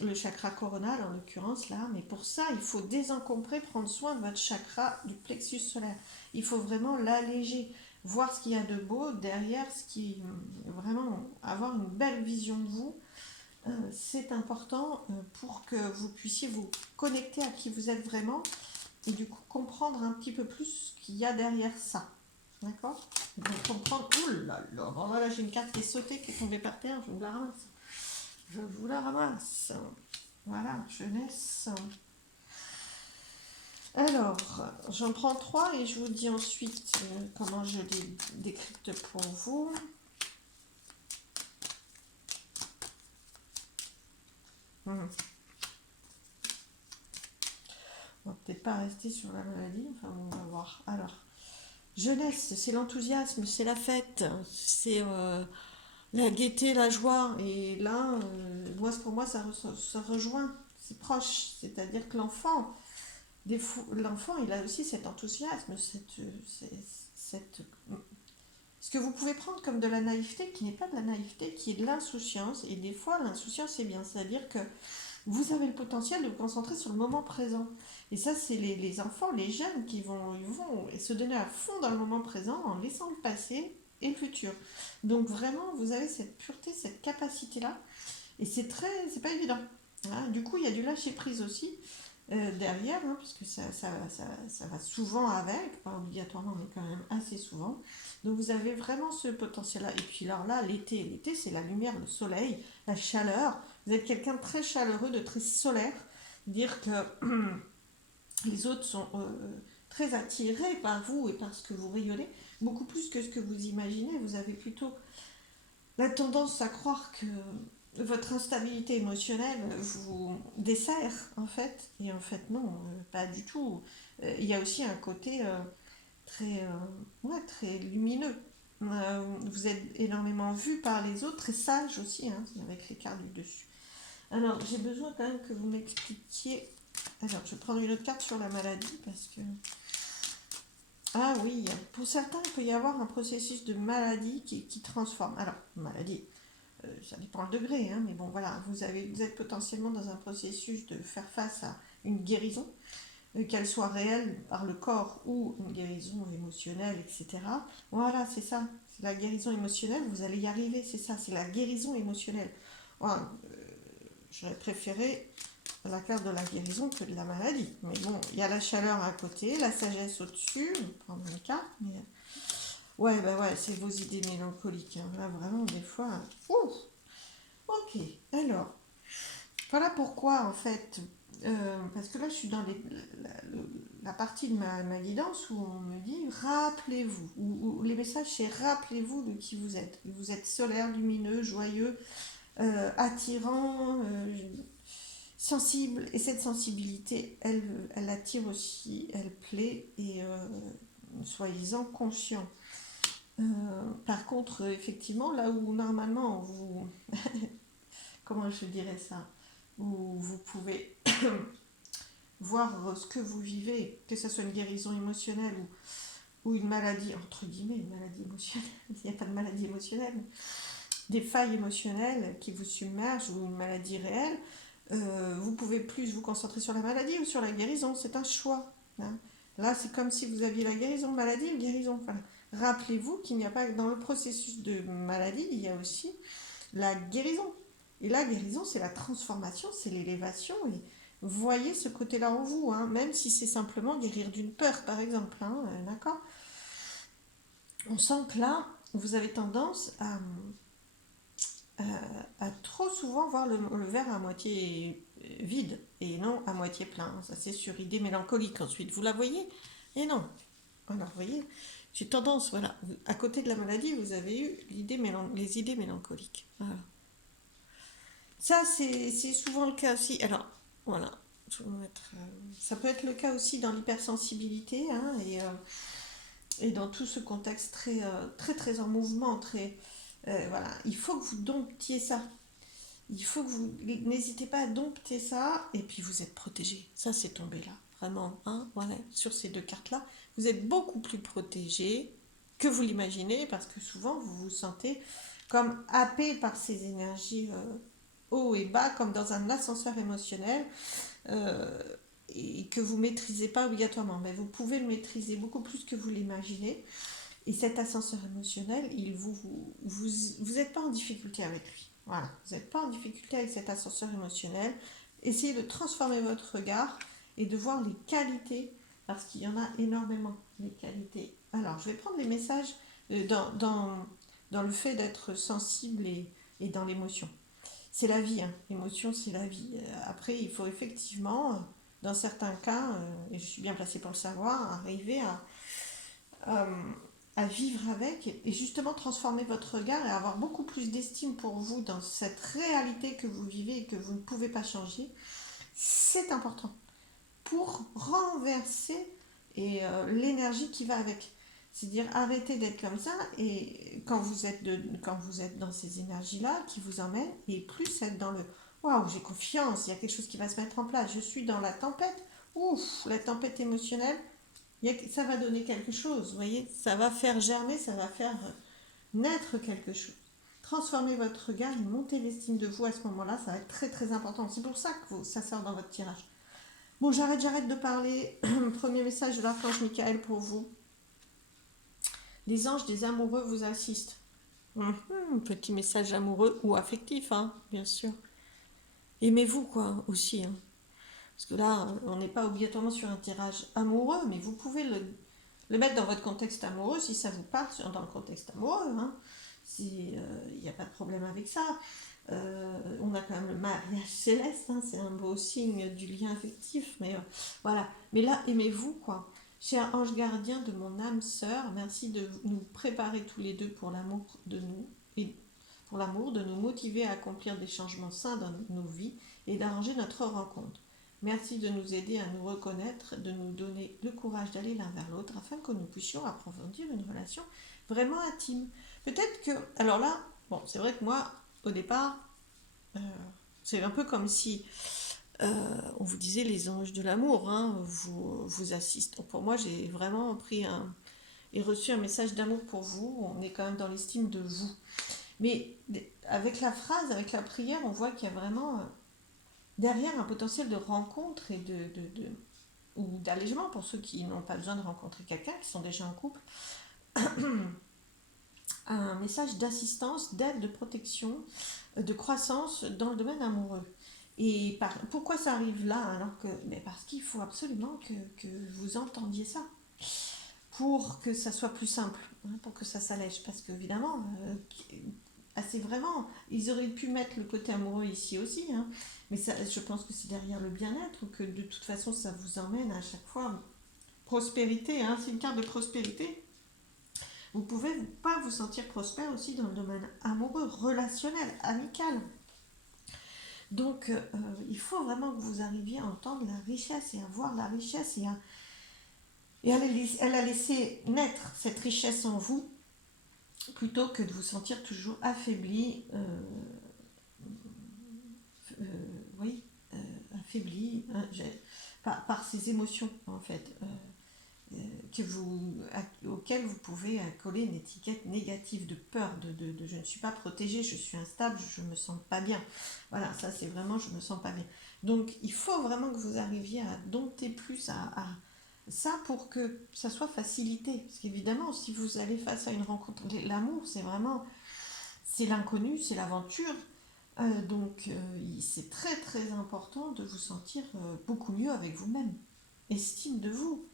le chakra coronal en l'occurrence là, mais pour ça il faut désencombrer, prendre soin de votre chakra du plexus solaire. Il faut vraiment l'alléger, voir ce qu'il y a de beau derrière, ce qui vraiment avoir une belle vision de vous. C'est important pour que vous puissiez vous connecter à qui vous êtes vraiment et du coup comprendre un petit peu plus ce qu'il y a derrière ça. D'accord? Donc comprendre. Ouh là là, bon, voilà, j'ai une carte qui est sautée, qui est tombée par terre, je vous la ramasse. Je vous la ramasse. Voilà, jeunesse. Alors, j'en prends 3 et je vous dis ensuite comment je les décrypte pour vous. On va peut-être pas rester sur la maladie, enfin on va voir. Alors, jeunesse, c'est l'enthousiasme, c'est la fête, c'est la gaieté, la joie. Et là, pour moi, ça rejoint, c'est proche. C'est-à-dire que l'enfant, L'enfant, il a aussi cet enthousiasme, cette- ce que vous pouvez prendre comme de la naïveté, qui n'est pas de la naïveté, qui est de l'insouciance. Et des fois, l'insouciance, c'est bien. C'est-à-dire que vous avez le potentiel de vous concentrer sur le moment présent. Et ça, c'est les enfants, les jeunes ils vont se donner à fond dans le moment présent en laissant le passé et le futur. Donc vraiment, vous avez cette pureté, cette capacité-là. Et c'est pas évident. Hein. Du coup, il y a du lâcher prise aussi derrière, hein, puisque ça va souvent avec, pas obligatoirement, mais quand même assez souvent. Donc vous avez vraiment ce potentiel-là. Et puis alors là, l'été, c'est la lumière, le soleil, la chaleur. Vous êtes quelqu'un de très chaleureux, de très solaire. Dire que les autres sont très attirés par vous et par ce que vous rayonnez, beaucoup plus que ce que vous imaginez. Vous avez plutôt la tendance à croire que votre instabilité émotionnelle vous dessert, en fait. Et en fait, non, pas du tout. Il y a aussi un côté très, très lumineux. Vous êtes énormément vu par les autres, très sage aussi, hein, avec les cartes du dessus. Alors, j'ai besoin quand même que vous m'expliquiez. Alors, je vais prendre une autre carte sur la maladie parce que. Ah oui, pour certains, il peut y avoir un processus de maladie qui transforme. Alors, maladie, ça dépend le degré, hein, mais bon, voilà, vous êtes potentiellement dans un processus de faire face à une guérison, qu'elle soit réelle par le corps ou une guérison émotionnelle, etc. Voilà, c'est ça, c'est la guérison émotionnelle, vous allez y arriver, c'est ça, c'est la guérison émotionnelle. Voilà, j'aurais préféré la carte de la guérison que de la maladie. Mais bon, il y a la chaleur à côté, la sagesse au-dessus, on va prendre une carte, mais... Ouais, bah ouais, c'est vos idées mélancoliques. Hein. Là, vraiment, des fois... Ouf. Ok, alors, voilà pourquoi, en fait... parce que là, je suis dans la partie de ma guidance où on me dit rappelez-vous. Où les messages, c'est rappelez-vous de qui vous êtes. Vous êtes solaire, lumineux, joyeux, attirant, sensible. Et cette sensibilité, elle attire aussi, elle plaît et soyez-en conscient. Par contre, effectivement, là où normalement vous, comment je dirais ça, où vous pouvez voir ce que vous vivez, que ce soit une guérison émotionnelle ou une maladie, entre guillemets, une maladie émotionnelle, il n'y a pas de maladie émotionnelle, des failles émotionnelles qui vous submergent ou une maladie réelle, vous pouvez plus vous concentrer sur la maladie ou sur la guérison, c'est un choix. Hein. Là, c'est comme si vous aviez la guérison, maladie ou guérison. Voilà. Rappelez-vous qu'il n'y a pas, dans le processus de maladie, il y a aussi la guérison. Et la guérison, c'est la transformation, c'est l'élévation. Et voyez ce côté-là en vous, hein, même si c'est simplement guérir d'une peur, par exemple. Hein, d'accord. On sent que là, vous avez tendance à trop souvent voir le verre à moitié vide et non à moitié plein. Ça, c'est sur idée mélancolique ensuite. Vous la voyez? Et non. Alors, vous voyez, j'ai tendance, voilà, à côté de la maladie, vous avez eu les idées mélancoliques. Voilà. Ça, c'est souvent le cas aussi. Alors, voilà. Ça peut être le cas aussi dans l'hypersensibilité hein, et dans tout ce contexte très en mouvement. Voilà. Il faut que vous domptiez ça. Il faut que vous n'hésitez pas à dompter ça et puis vous êtes protégé. Ça, c'est tombé là. Vraiment. Hein, voilà. Sur ces deux cartes-là, vous êtes beaucoup plus protégé que vous l'imaginez parce que souvent, vous vous sentez comme happé par ces énergies haut et bas comme dans un ascenseur émotionnel euh, et que vous ne maîtrisez pas obligatoirement. Mais vous pouvez le maîtriser beaucoup plus que vous l'imaginez. Et cet ascenseur émotionnel, vous n'êtes pas en difficulté avec lui. Voilà, vous n'êtes pas en difficulté avec cet ascenseur émotionnel. Essayez de transformer votre regard et de voir les qualités, parce qu'il y en a énormément, les qualités. Alors, je vais prendre les messages dans le fait d'être sensible et dans l'émotion. C'est la vie, hein. L'émotion, c'est la vie. Après, il faut effectivement, dans certains cas, et je suis bien placée pour le savoir, arriver à, à vivre avec et justement transformer votre regard et avoir beaucoup plus d'estime pour vous dans cette réalité que vous vivez et que vous ne pouvez pas changer. C'est important pour renverser l'énergie qui va avec. C'est-à-dire arrêter d'être comme ça et quand vous êtes dans ces énergies-là qui vous emmènent et plus être dans le waouh, j'ai confiance, il y a quelque chose qui va se mettre en place, je suis dans la tempête Ouf, la tempête émotionnelle, ça va donner quelque chose, vous voyez, ça va faire germer, ça va faire naître quelque chose. Transformer votre regard et monter l'estime de vous à ce moment-là, ça va être très très important. C'est pour ça que ça sort dans votre tirage. Bon, j'arrête de parler. Premier message de l'archange Michael pour vous. Les anges des amoureux vous assistent. Petit message amoureux ou affectif, hein, bien sûr. Aimez-vous, quoi, aussi. Hein. Parce que là, on n'est pas obligatoirement sur un tirage amoureux, mais vous pouvez le mettre dans votre contexte amoureux si ça vous parle dans le contexte amoureux. Hein. Il n'y a pas de problème avec ça. On a quand même le mariage céleste, hein, c'est un beau signe du lien affectif, mais voilà. Mais là, aimez-vous, quoi. Cher ange gardien de mon âme sœur, merci de nous préparer tous les deux pour l'amour de nous et pour l'amour, de nous motiver à accomplir des changements sains dans nos vies et d'arranger notre rencontre. Merci de nous aider à nous reconnaître, de nous donner le courage d'aller l'un vers l'autre afin que nous puissions approfondir une relation vraiment intime. Peut-être que, alors là, bon, c'est vrai que moi, au départ, euh, c'est un peu comme si on vous disait les anges de l'amour, hein, vous assistent. Donc pour moi, j'ai vraiment pris et reçu un message d'amour pour vous. On est quand même dans l'estime de vous. Mais avec la phrase, avec la prière, on voit qu'il y a vraiment derrière un potentiel de rencontre et ou d'allègement pour ceux qui n'ont pas besoin de rencontrer quelqu'un, qui sont déjà en couple. Un message d'assistance, d'aide, de protection, de croissance dans le domaine amoureux. Et pourquoi ça arrive là alors que parce qu'il faut absolument que vous entendiez ça pour que ça soit plus simple, hein, pour que ça s'allège. Parce qu'évidemment, c'est vraiment, ils auraient pu mettre le côté amoureux ici aussi, hein, mais ça, je pense que c'est derrière le bien-être, que de toute façon ça vous emmène à chaque fois prospérité, hein, c'est une carte de prospérité. Vous pouvez pas vous sentir prospère aussi dans le domaine amoureux, relationnel, amical. Donc, il faut vraiment que vous arriviez à entendre la richesse et à voir la richesse et elle a laissé naître cette richesse en vous plutôt que de vous sentir toujours affaibli, oui, affaibli par ces émotions en fait. Auquel vous pouvez coller une étiquette négative de peur, de je ne suis pas protégée, je suis instable, je ne me sens pas bien. Voilà, ça c'est vraiment je ne me sens pas bien. Donc il faut vraiment que vous arriviez à dompter plus à ça pour que ça soit facilité. Parce qu'évidemment, si vous allez face à une rencontre, l'amour c'est vraiment, c'est l'inconnu, c'est l'aventure. Donc c'est très très important de vous sentir beaucoup mieux avec vous-même. Estime de vous.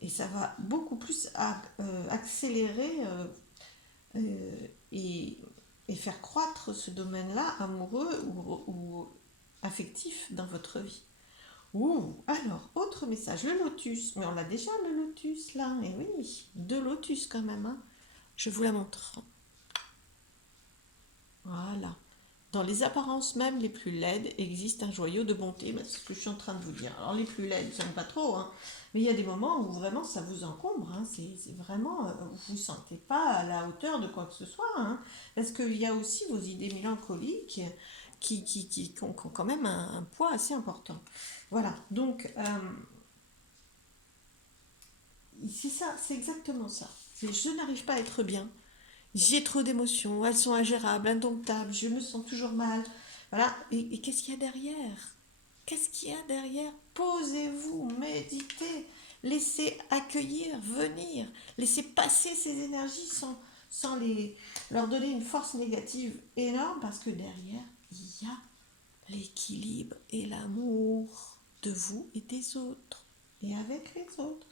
Et ça va beaucoup plus accélérer et, et faire croître ce domaine-là, amoureux ou affectif dans votre vie. Ouh, alors, autre message, le lotus. Mais on l'a déjà, le lotus, là. Et oui, deux lotus quand même. Hein. Je vous la montre. Voilà. Dans les apparences même les plus laides existe un joyau de bonté, c'est ce que je suis en train de vous dire. Alors les plus laides, j'aime pas trop, hein, mais il y a des moments où vraiment ça vous encombre, hein, c'est vraiment, vous ne vous sentez pas à la hauteur de quoi que ce soit, hein, parce qu'il y a aussi vos idées mélancoliques qui ont quand même un poids assez important. Voilà, donc c'est ça, c'est exactement ça. Je n'arrive pas à être bien, j'ai trop d'émotions, elles sont ingérables, indomptables, je me sens toujours mal. Voilà, et qu'est-ce qu'il y a derrière? Qu'est-ce qu'il y a derrière? Posez-vous, méditez, laissez accueillir, venir, laissez passer ces énergies sans leur donner une force négative énorme, parce que derrière, il y a l'équilibre et l'amour de vous et des autres, et avec les autres.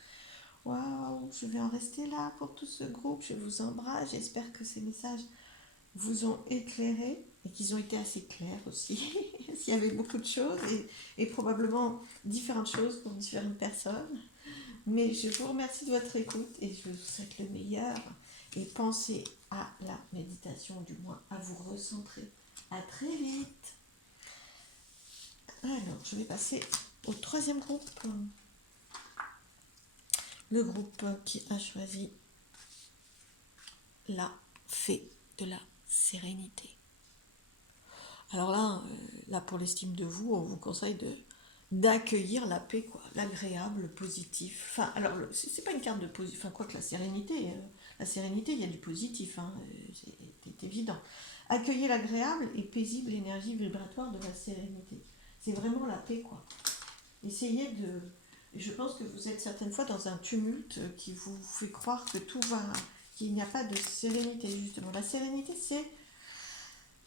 Waouh, je vais en rester là pour tout ce groupe. Je vous embrasse. J'espère que ces messages vous ont éclairé et qu'ils ont été assez clairs aussi. S'il y avait beaucoup de choses et probablement différentes choses pour différentes personnes. Mais je vous remercie de votre écoute et je vous souhaite le meilleur. Et pensez à la méditation, du moins à vous recentrer. À très vite. Alors, je vais passer au troisième groupe. Le groupe qui a choisi la fée de la sérénité. Alors là, là pour l'estime de vous, on vous conseille d'accueillir la paix, quoi, l'agréable, le positif. Enfin, alors, c'est pas une carte de positif, enfin, quoi que la sérénité, il y a du positif, hein, c'est évident. Accueillir l'agréable et paisible énergie vibratoire de la sérénité. C'est vraiment la paix, quoi. Essayez de... Je pense que vous êtes certaines fois dans un tumulte qui vous fait croire que tout va... qu'il n'y a pas de sérénité, justement. La sérénité,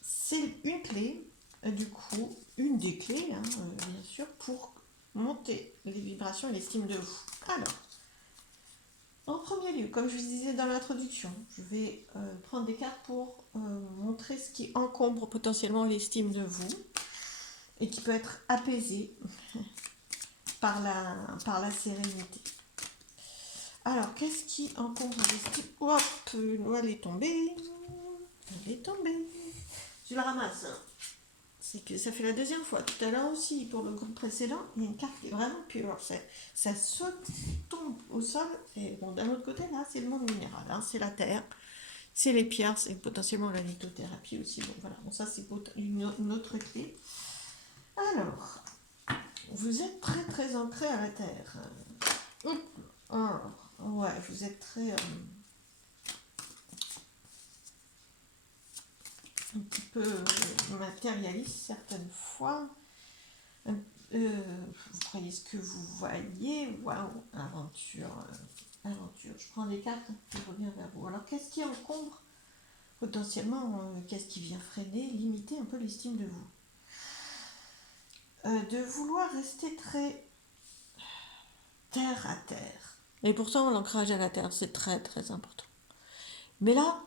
c'est une clé, du coup, une des clés, hein, bien sûr, pour monter les vibrations et l'estime de vous. Alors, en premier lieu, comme je vous disais dans l'introduction, je vais prendre des cartes pour montrer ce qui encombre potentiellement l'estime de vous et qui peut être apaisé par la sérénité. Alors, qu'est-ce qui encombre l'estime? Hop, elle est tombée. Elle est tombée. Je la ramasse. C'est que ça fait la deuxième fois. Tout à l'heure aussi, pour le groupe précédent, il y a une carte qui est vraiment pure. Ça saute, tombe au sol. Et bon, d'un autre côté, là, c'est le monde minéral. Hein, c'est la terre, c'est les pierres, c'est potentiellement la lithothérapie aussi. Bon, voilà. Bon, ça, c'est une autre clé. Alors, vous êtes très, très ancré à la terre. Alors, ouais, vous êtes très... un petit peu matérialiste certaines fois. Vous croyez ce que vous voyez. Waouh, aventure. Aventure. Je prends des cartes et je reviens vers vous. Alors, qu'est-ce qui encombre potentiellement, qu'est-ce qui vient freiner, limiter un peu l'estime de vous? De vouloir rester très terre à terre. Et pourtant, l'ancrage à la terre, c'est très très important. Mais là,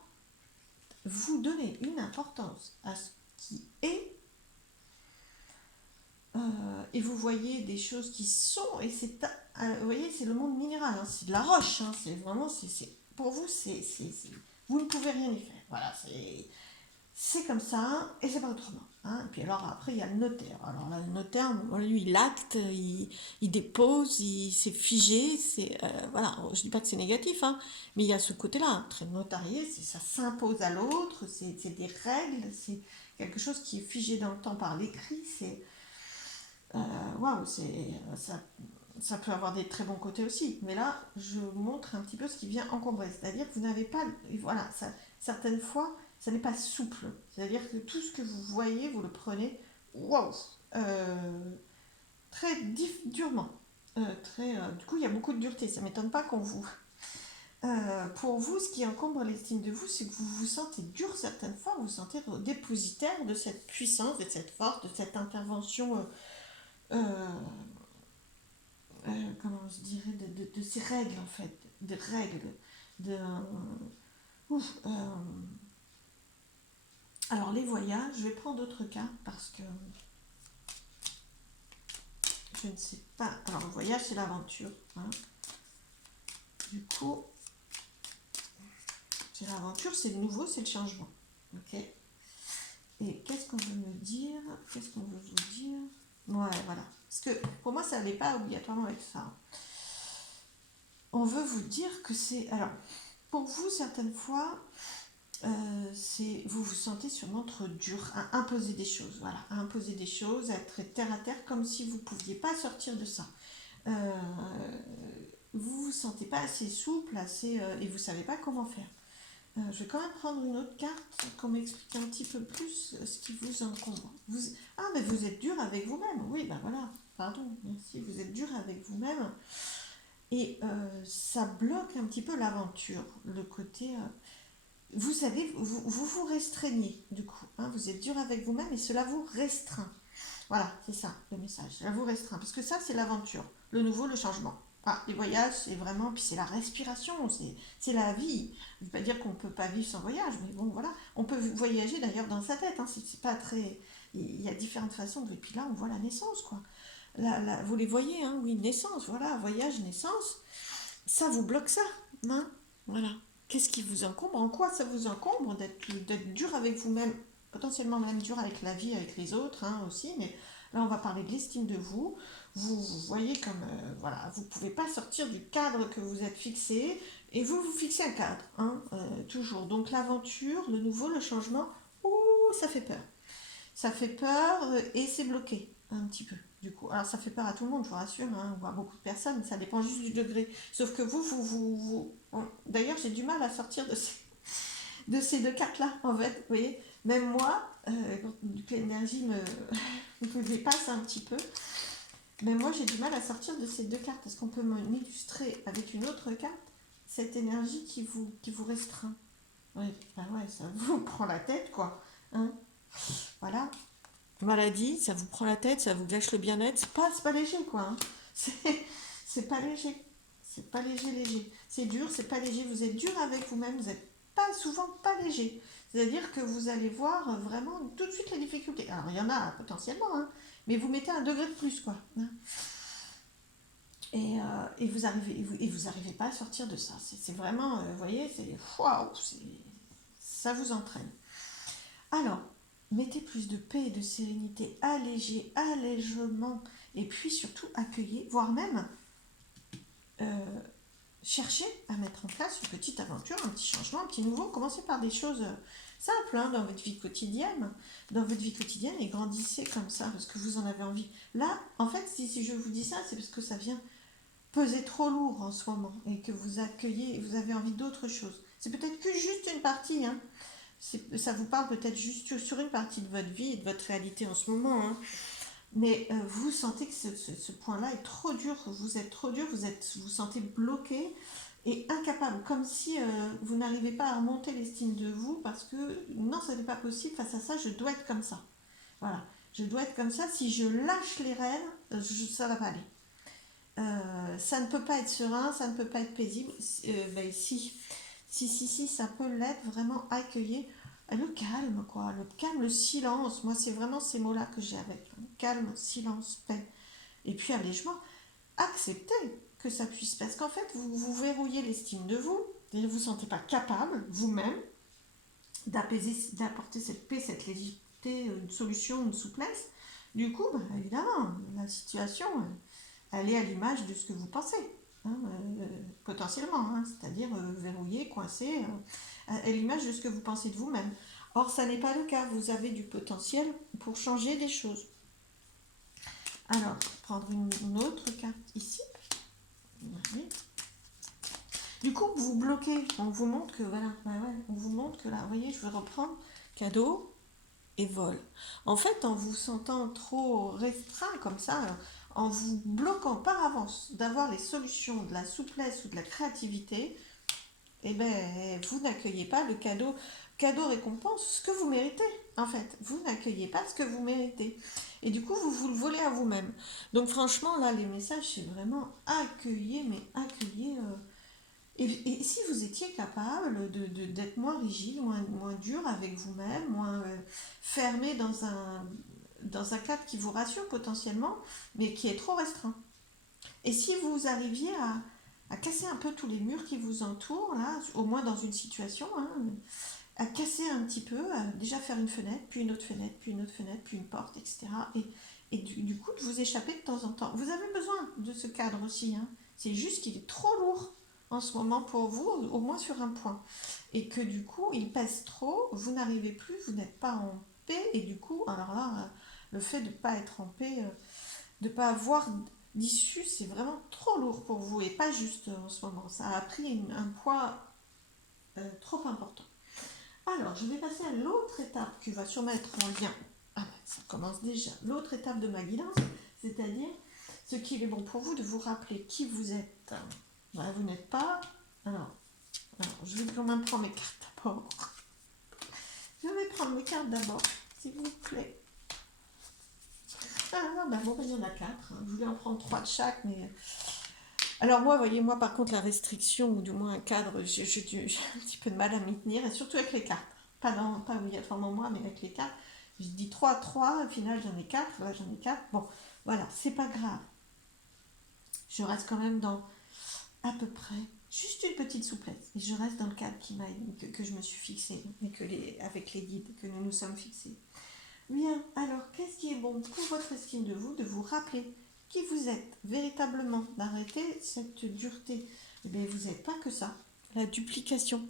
vous donnez une importance à ce qui est et vous voyez des choses qui sont, et c'est, vous voyez, c'est le monde minéral, hein, c'est de la roche, hein, c'est vraiment, pour vous, vous ne pouvez rien y faire. Voilà, c'est comme ça, et c'est pas autrement. Hein. Et puis alors après, il y a le notaire. Alors là, le notaire, lui, il acte, il dépose, c'est figé, voilà, je dis pas que c'est négatif, hein, mais il y a ce côté-là, très notarié, ça s'impose à l'autre, c'est des règles, c'est quelque chose qui est figé dans le temps par l'écrit, c'est... Waouh, ça peut avoir des très bons côtés aussi. Mais là, je vous montre un petit peu ce qui vient encombrer. C'est-à-dire que vous n'avez pas... Voilà, certaines fois, ça n'est pas souple. C'est-à-dire que tout ce que vous voyez, vous le prenez, waouh, très durement. Du coup, il y a beaucoup de dureté. Ça ne m'étonne pas qu'on vous... pour vous, ce qui encombre l'estime de vous, c'est que vous vous sentez dur certaines fois, vous vous sentez dépositaire de cette puissance, de cette force, de cette intervention... comment je dirais, de ces règles en fait, de règles, de... ouf, alors les voyages, je vais prendre d'autres cas parce que je ne sais pas. Alors le voyage, c'est l'aventure. Hein. Du coup, c'est l'aventure, c'est le nouveau, c'est le changement. Ok. Et qu'est-ce qu'on veut me dire? Qu'est-ce qu'on veut vous dire? Ouais, voilà. Parce que pour moi, ça n'allait pas obligatoirement être ça. On veut vous dire que c'est... Alors, pour vous, certaines fois, vous vous sentez sûrement trop dur à imposer des choses, voilà, à imposer des choses, à être terre à terre, comme si vous ne pouviez pas sortir de ça. Vous vous sentez pas assez souple, et vous savez pas comment faire. Je vais quand même prendre une autre carte pour m'expliquer un petit peu plus ce qui vous encombre. Mais vous êtes dur avec vous-même. Oui, ben voilà, pardon, merci, vous êtes dur avec vous-même. Et ça bloque un petit peu l'aventure, le côté... vous savez, vous restreignez, du coup. Hein, vous êtes dur avec vous-même et cela vous restreint. Voilà, c'est ça le message. Cela vous restreint. Parce que ça, c'est l'aventure. Le nouveau, le changement. Ah, les voyages, c'est vraiment... Puis c'est la respiration, c'est la vie. Je ne veux pas dire qu'on ne peut pas vivre sans voyage, mais bon, voilà. On peut voyager d'ailleurs dans sa tête. Hein, c'est pas très... Il y a différentes façons. Et puis là, on voit la naissance, quoi. Vous les voyez, hein, oui, naissance, voilà, voyage, naissance. Ça vous bloque ça, hein, voilà. Qu'est-ce qui vous encombre? En quoi ça vous encombre d'être dur avec vous-même, potentiellement même dur avec la vie, avec les autres hein, aussi, mais là on va parler de l'estime de vous. Vous voyez comme, voilà, vous ne pouvez pas sortir du cadre que vous êtes fixé, et vous fixez un cadre, hein, toujours. Donc l'aventure, le nouveau, le changement, ouh, ça fait peur. Ça fait peur et c'est bloqué un petit peu. Du coup, alors ça fait peur à tout le monde, je vous rassure, hein, ou à beaucoup de personnes, ça dépend juste du degré. Sauf que d'ailleurs, j'ai du mal à sortir de ces deux cartes-là, en fait. Vous voyez, même moi, quand l'énergie me dépasse un petit peu, mais moi, j'ai du mal à sortir de ces deux cartes. Est-ce qu'on peut m'illustrer avec une autre carte cette énergie qui vous restreint? Ouais, bah ouais, ça vous prend la tête, quoi. Hein, voilà. Maladie, ça vous prend la tête, ça vous gâche le bien-être. C'est pas léger, quoi. Hein. C'est, c'est pas léger. C'est pas léger, léger. C'est dur, c'est pas léger. Vous êtes dur avec vous-même. Vous êtes pas souvent pas léger. C'est-à-dire que vous allez voir vraiment tout de suite les difficultés. Alors, il y en a potentiellement, hein, mais vous mettez un degré de plus, quoi. Hein. Et vous arrivez pas à sortir de ça. C'est vraiment, vous voyez, waouh, ça vous entraîne. Alors, mettez plus de paix et de sérénité, allégez, allègement, et puis surtout accueillez, voire même euh, cherchez à mettre en place une petite aventure, un petit changement, un petit nouveau. Commencez par des choses simples dans votre vie quotidienne. Dans votre vie quotidienne, et grandissez comme ça parce que vous en avez envie. Là, en fait, si je vous dis ça, c'est parce que ça vient peser trop lourd en ce moment et que vous accueillez et vous avez envie d'autre chose. C'est peut-être que juste une partie, hein. Ça vous parle peut-être juste sur une partie de votre vie et de votre réalité en ce moment, hein. Mais vous sentez que ce point-là est trop dur, vous êtes trop dur, vous sentez bloqué et incapable, comme si vous n'arrivez pas à remonter l'estime de vous parce que non, ça n'est pas possible, face à ça, je dois être comme ça. Voilà, je dois être comme ça, si je lâche les rênes, ça va pas aller. Ça ne peut pas être serein, ça ne peut pas être paisible. Ben, si, ça peut l'être, vraiment accueillir le calme, quoi. Le calme, le silence. Moi, c'est vraiment ces mots-là que j'ai avec. Calme, silence, paix. Et puis allègement, accepter que ça puisse. Parce qu'en fait, vous verrouillez l'estime de vous. Vous ne vous sentez pas capable, vous-même, d'apporter cette paix, cette légèreté, une solution, une souplesse. Du coup, bah, évidemment, la situation, elle est à l'image de ce que vous pensez. Hein, potentiellement, hein, c'est-à-dire verrouillé, coincé, à l'image de ce que vous pensez de vous-même. Or, ça n'est pas le cas, vous avez du potentiel pour changer des choses. Alors, prendre une autre carte ici. Oui. Du coup, vous bloquez, on vous montre que, voilà, on vous montre que là, vous voyez, je vais reprendre cadeau et vol. En fait, en vous sentant trop restreint comme ça, en vous bloquant par avance d'avoir les solutions, de la souplesse ou de la créativité, eh ben, vous n'accueillez pas le cadeau récompense, ce que vous méritez. En fait, vous n'accueillez pas ce que vous méritez. Et du coup, vous le volez à vous-même. Donc franchement, là, les messages, c'est vraiment accueillir, mais accueillir. Et si vous étiez capable d'être moins rigide, moins dur avec vous-même, moins fermé dans un cadre qui vous rassure potentiellement, mais qui est trop restreint. Et si vous arriviez à casser un peu tous les murs qui vous entourent, là, au moins dans une situation, hein, à casser un petit peu, à déjà faire une fenêtre, puis une autre fenêtre, puis une autre fenêtre, puis une porte, etc. Et du coup, de vous échapper de temps en temps. Vous avez besoin de ce cadre aussi. Hein. C'est juste qu'il est trop lourd en ce moment pour vous, au moins sur un point. Et que du coup, il pèse trop, vous n'arrivez plus, vous n'êtes pas en paix. Et du coup, alors là, le fait de ne pas être en paix, de ne pas avoir d'issue, c'est vraiment trop lourd pour vous. Et pas juste en ce moment. Ça a pris un poids trop important. Alors, je vais passer à l'autre étape qui va sûrement être en lien. Ah, ça commence déjà. L'autre étape de ma guidance, c'est-à-dire ce qu'il est bon pour vous de vous rappeler qui vous êtes. Voilà, vous n'êtes pas. Alors, je vais quand même prendre mes cartes d'abord. Je vais prendre mes cartes d'abord, s'il vous plaît. Ah, ben bon, il y en a 4. Je voulais en prendre 3 de chaque, mais. Alors moi, voyez-moi par contre la restriction, ou du moins un cadre, j'ai un petit peu de mal à m'y tenir, et surtout avec les cartes. Pas obligatoirement moi, mais avec les cartes. Je dis 3, au final j'en ai 4, là j'en ai 4. Bon, voilà, c'est pas grave. Je reste quand même dans à peu près juste une petite souplesse. Et je reste dans le cadre que je me suis fixé, et avec les guides que nous nous sommes fixés. Bien, alors qu'est-ce qui est bon pour votre estime de vous, de vous rappeler qui vous êtes véritablement, d'arrêter cette dureté. Eh bien, vous n'êtes pas que ça. La duplication.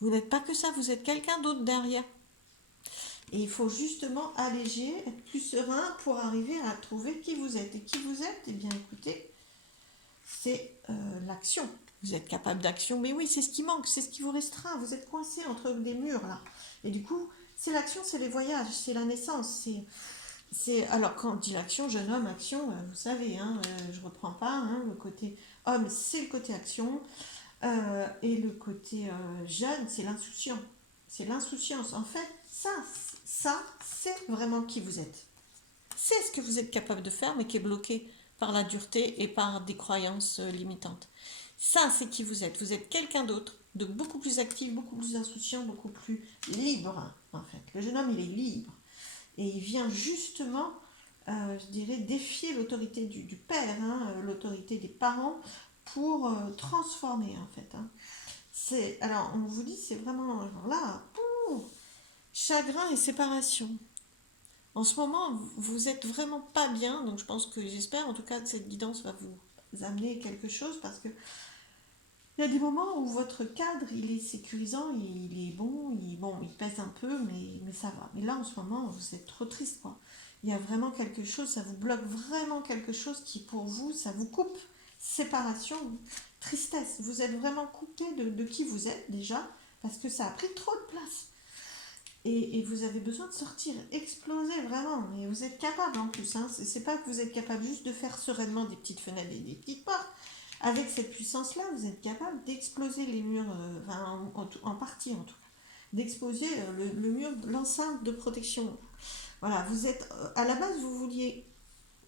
Vous n'êtes pas que ça, vous êtes quelqu'un d'autre derrière. Et il faut justement alléger, être plus serein pour arriver à trouver qui vous êtes. Et qui vous êtes, eh bien écoutez, c'est l'action. Vous êtes capable d'action, mais oui, c'est ce qui manque, c'est ce qui vous restreint. Vous êtes coincé entre des murs là. Et du coup, c'est l'action, c'est les voyages, c'est la naissance. Alors quand on dit l'action, jeune homme, action, vous savez, hein, je reprends pas, hein, le côté homme, c'est le côté action, et le côté jeune, c'est l'insouciant. C'est l'insouciance. En fait, ça, c'est vraiment qui vous êtes. C'est ce que vous êtes capable de faire, mais qui est bloqué par la dureté et par des croyances limitantes. Ça, c'est qui vous êtes. Vous êtes quelqu'un d'autre, de beaucoup plus actif, beaucoup plus insouciant, beaucoup plus libre, en fait. Le jeune homme, il est libre. Et il vient justement, je dirais, défier l'autorité du père, hein, l'autorité des parents, pour transformer, en fait. Hein. Alors, on vous dit, c'est vraiment, alors là, chagrin et séparation. En ce moment, vous êtes vraiment pas bien, donc je pense que j'espère en tout cas que cette guidance va vous amener quelque chose parce que il y a des moments où votre cadre il est sécurisant, il est bon, il pèse un peu, mais ça va. Mais là en ce moment, vous êtes trop triste quoi. Il y a vraiment quelque chose, ça vous bloque vraiment quelque chose qui pour vous, ça vous coupe. Séparation, tristesse. Vous êtes vraiment coupé de qui vous êtes déjà parce que ça a pris trop de place. Et vous avez besoin de sortir, exploser vraiment. Et vous êtes capable en plus. Hein. C'est pas que vous êtes capable juste de faire sereinement des petites fenêtres et des petites portes. Avec cette puissance-là, vous êtes capable d'exploser les murs, en partie en tout cas. D'exploser le mur, l'enceinte de protection. Voilà, vous êtes. À la base, vous vouliez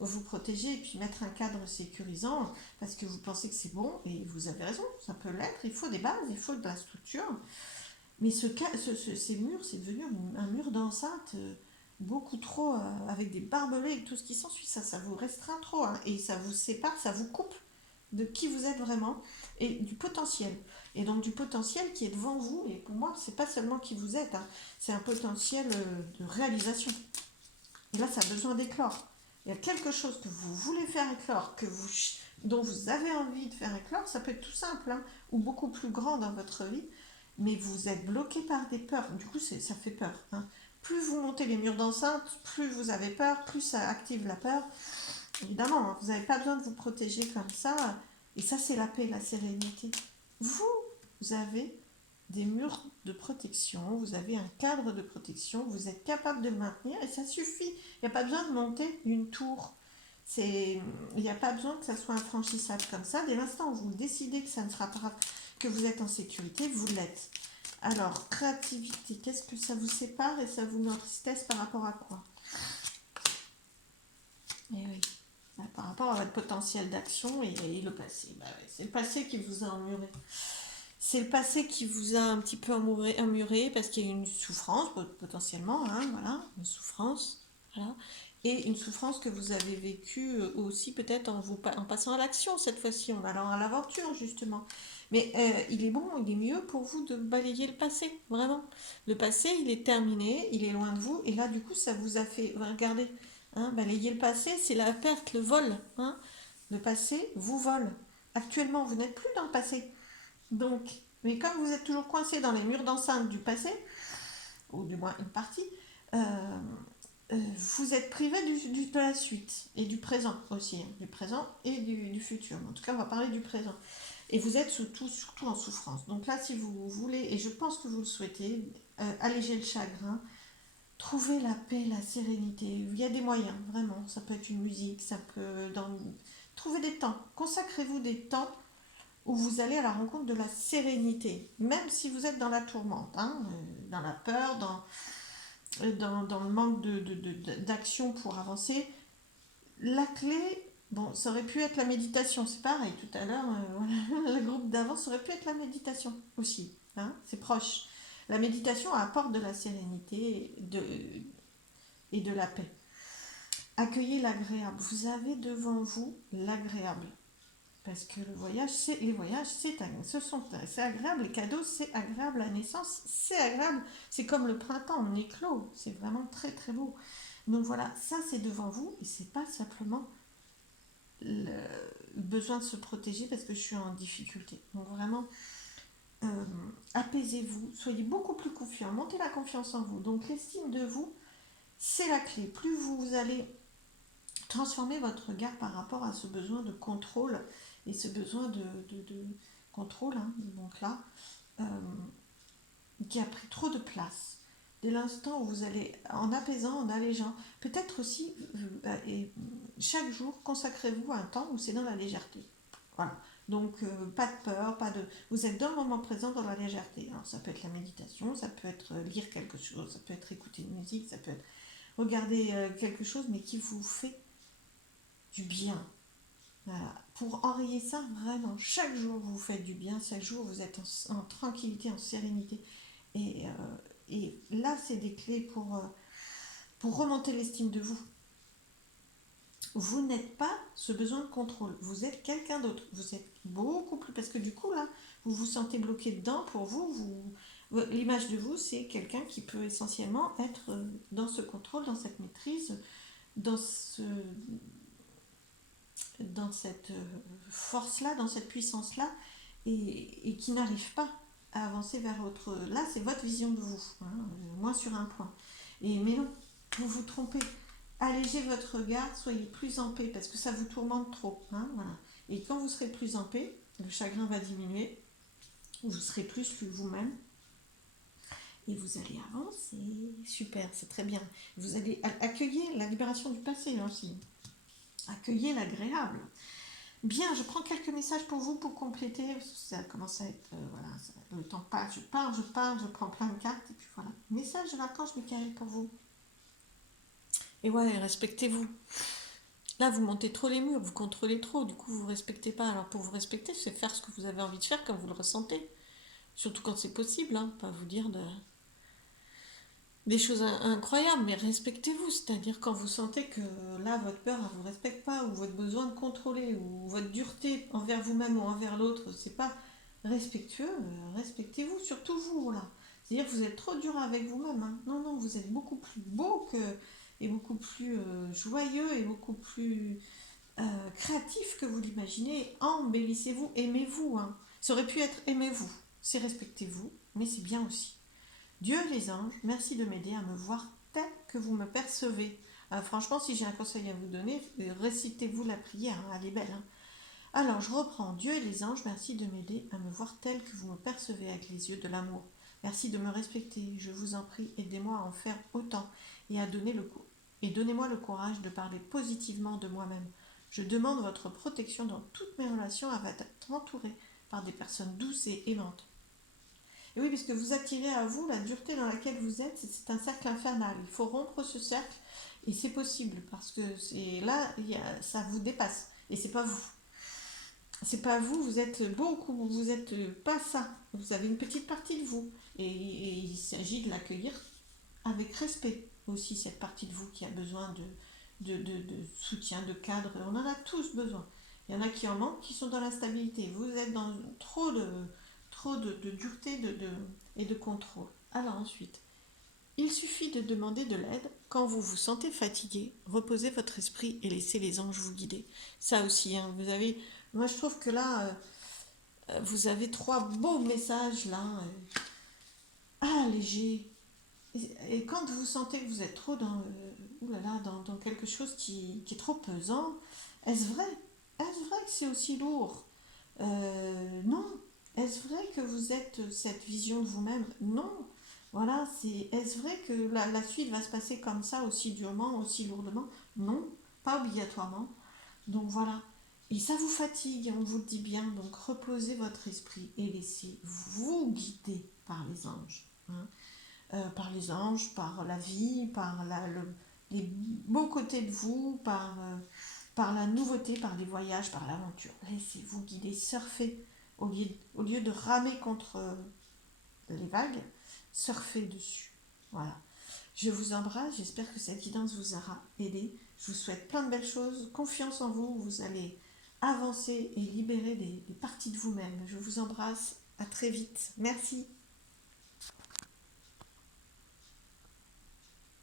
vous protéger et puis mettre un cadre sécurisant parce que vous pensez que c'est bon et vous avez raison, ça peut l'être. Il faut des bases, il faut de la structure. Mais ces murs, c'est devenu un mur d'enceinte beaucoup trop, avec des barbelés et tout ce qui s'ensuit. Ça vous restreint trop hein, et ça vous sépare, ça vous coupe de qui vous êtes vraiment et du potentiel. Et donc du potentiel qui est devant vous. Et pour moi, c'est pas seulement qui vous êtes, hein, c'est un potentiel de réalisation. Et là, ça a besoin d'éclore. Il y a quelque chose que vous voulez faire éclore, dont vous avez envie de faire éclore, ça peut être tout simple, hein, ou beaucoup plus grand dans votre vie, mais vous êtes bloqué par des peurs. Du coup, ça fait peur. Hein. Plus vous montez les murs d'enceinte, plus vous avez peur, plus ça active la peur. Évidemment, hein, vous n'avez pas besoin de vous protéger comme ça. Et ça, c'est la paix, la sérénité. Vous avez des murs de protection, vous avez un cadre de protection, vous êtes capable de le maintenir et ça suffit. Il n'y a pas besoin de monter une tour. Il n'y a pas besoin que ça soit infranchissable comme ça. Dès l'instant où vous décidez que ça ne sera pas, que vous êtes en sécurité, vous l'êtes. Alors, créativité, qu'est-ce que ça vous sépare et ça vous met en tristesse par rapport à quoi? Eh oui, par rapport à votre potentiel d'action et le passé. Bah ouais, c'est le passé qui vous a emmuré. C'est le passé qui vous a un petit peu emmuré parce qu'il y a eu une souffrance potentiellement, hein, voilà, une souffrance, voilà, et une souffrance que vous avez vécue aussi peut-être en passant à l'action cette fois-ci, en allant à l'aventure justement. Mais il est bon, il est mieux pour vous de balayer le passé, vraiment. Le passé, il est terminé, il est loin de vous, et là du coup ça vous a fait, regardez, hein, balayer le passé, c'est la perte, le vol, hein. Le passé vous vole. Actuellement, vous n'êtes plus dans le passé. Donc, mais comme vous êtes toujours coincé dans les murs d'enceinte du passé, ou du moins une partie, euh, vous êtes privé de la suite et du présent aussi, hein, du présent et du futur. En tout cas, on va parler du présent. Et vous êtes surtout en souffrance. Donc là, si vous voulez, et je pense que vous le souhaitez, alléger le chagrin, trouver la paix, la sérénité. Il y a des moyens, vraiment. Ça peut être une musique, ça peut... Trouver des temps. Consacrez-vous des temps où vous allez à la rencontre de la sérénité, même si vous êtes dans la tourmente, hein, dans la peur, dans le manque d'action pour avancer. La clé, bon, ça aurait pu être la méditation, c'est pareil, tout à l'heure, le groupe d'avant, ça aurait pu être la méditation aussi, hein, c'est proche. La méditation apporte de la sérénité et de la paix. Accueillez l'agréable. Vous avez devant vous l'agréable. Parce que les voyages, c'est agréable, les cadeaux, c'est agréable, la naissance, c'est agréable. C'est comme le printemps, on éclot, c'est vraiment très très beau. Donc voilà, ça c'est devant vous et c'est pas simplement le besoin de se protéger parce que je suis en difficulté. Donc vraiment, apaisez-vous, soyez beaucoup plus confiant, montez la confiance en vous. Donc l'estime de vous, c'est la clé. Plus vous allez transformer votre regard par rapport à ce besoin de contrôle et ce besoin de contrôle, hein, donc là, euh, qui a pris trop de place. Dès l'instant où vous allez, en apaisant, en allégeant, peut-être aussi, et chaque jour, consacrez-vous à un temps où c'est dans la légèreté. Voilà. Donc, pas de peur, pas de... Vous êtes dans le moment présent, dans la légèreté. Alors, ça peut être la méditation, ça peut être lire quelque chose, ça peut être écouter une musique, ça peut être regarder quelque chose, mais qui vous fait du bien. Voilà. Pour enrayer ça, vraiment, chaque jour vous faites du bien, chaque jour vous êtes en tranquillité, en sérénité. Et là, c'est des clés pour remonter l'estime de vous. Vous n'êtes pas ce besoin de contrôle. Vous êtes quelqu'un d'autre. Vous êtes beaucoup plus... Parce que du coup, là, vous vous sentez bloqué dedans. Pour l'image de vous, c'est quelqu'un qui peut essentiellement être dans ce contrôle, dans cette maîtrise, dans, ce, dans cette force-là, dans cette puissance-là, et qui n'arrive pas à avancer vers autre... Là, c'est votre vision de vous, hein, moins sur un point. Mais non, vous vous trompez. Allégez votre regard, soyez plus en paix, parce que ça vous tourmente trop. Hein, voilà. Et quand vous serez plus en paix, le chagrin va diminuer, vous serez plus vous-même, et vous allez avancer. Super, c'est très bien. Vous allez accueillir la libération du passé aussi. Accueillez l'agréable. Bien, je prends quelques messages pour vous pour compléter. Ça commence à être... voilà, le temps passe, je prends plein de cartes, et puis voilà. Message de l'archange Michael pour vous. Et ouais, respectez-vous. Là, vous montez trop les murs, vous contrôlez trop, du coup, vous ne respectez pas. Alors, pour vous respecter, c'est faire ce que vous avez envie de faire comme vous le ressentez. Surtout quand c'est possible, hein, pas vous dire des choses incroyables, mais respectez-vous. C'est-à-dire quand vous sentez que là, votre peur ne vous respecte pas, ou votre besoin de contrôler, ou votre dureté envers vous-même ou envers l'autre, c'est pas respectueux, respectez-vous, surtout vous, là. C'est-à-dire que vous êtes trop dur avec vous-même. Hein. Non, non, vous êtes beaucoup plus beau et beaucoup plus joyeux et beaucoup plus créatif que vous l'imaginez. Embellissez-vous, aimez-vous. Hein. Ça aurait pu être aimez-vous, c'est respectez-vous, mais c'est bien aussi. Dieu et les anges, merci de m'aider à me voir tel que vous me percevez. Franchement, si j'ai un conseil à vous donner, récitez-vous la prière, hein, elle est belle. Hein. Alors, je reprends. Dieu et les anges, merci de m'aider à me voir tel que vous me percevez avec les yeux de l'amour. Merci de me respecter. Je vous en prie, aidez-moi à en faire autant et à donner et donnez-moi le courage de parler positivement de moi-même. Je demande votre protection dans toutes mes relations afin d'être entourée par des personnes douces et aimantes. Et oui, puisque vous attirez à vous la dureté dans laquelle vous êtes, c'est un cercle infernal. Il faut rompre ce cercle et c'est possible parce que c'est là, ça vous dépasse et c'est pas vous. C'est pas vous, vous êtes beaucoup, vous êtes pas ça. Vous avez une petite partie de vous et il s'agit de l'accueillir avec respect aussi, cette partie de vous qui a besoin de soutien, de cadre. On en a tous besoin. Il y en a qui en manquent, qui sont dans l'instabilité. Vous êtes dans trop de dureté et de contrôle. Alors ensuite, il suffit de demander de l'aide quand vous vous sentez fatigué. Reposez votre esprit et laissez les anges vous guider. Ça aussi, hein, moi je trouve que là, vous avez trois beaux messages là. Allégez. Et quand vous sentez que vous êtes trop dans quelque chose qui est trop pesant, est-ce vrai? Est-ce vrai que c'est aussi lourd? Non. Est-ce vrai que vous êtes cette vision de vous-même? Non. Voilà, est-ce vrai que la suite va se passer comme ça, aussi durement, aussi lourdement? Non, pas obligatoirement. Donc voilà. Et ça vous fatigue, on vous le dit bien. Donc reposez votre esprit et laissez-vous guider par les anges. Hein. Par les anges, par la vie, par les beaux côtés de vous, par la nouveauté, par les voyages, par l'aventure. Laissez-vous guider, surfez. Au lieu de ramer contre les vagues, surfez dessus. Voilà. Je vous embrasse, j'espère que cette guidance vous aura aidé. Je vous souhaite plein de belles choses, confiance en vous, vous allez avancer et libérer des parties de vous-même. Je vous embrasse, à très vite. Merci.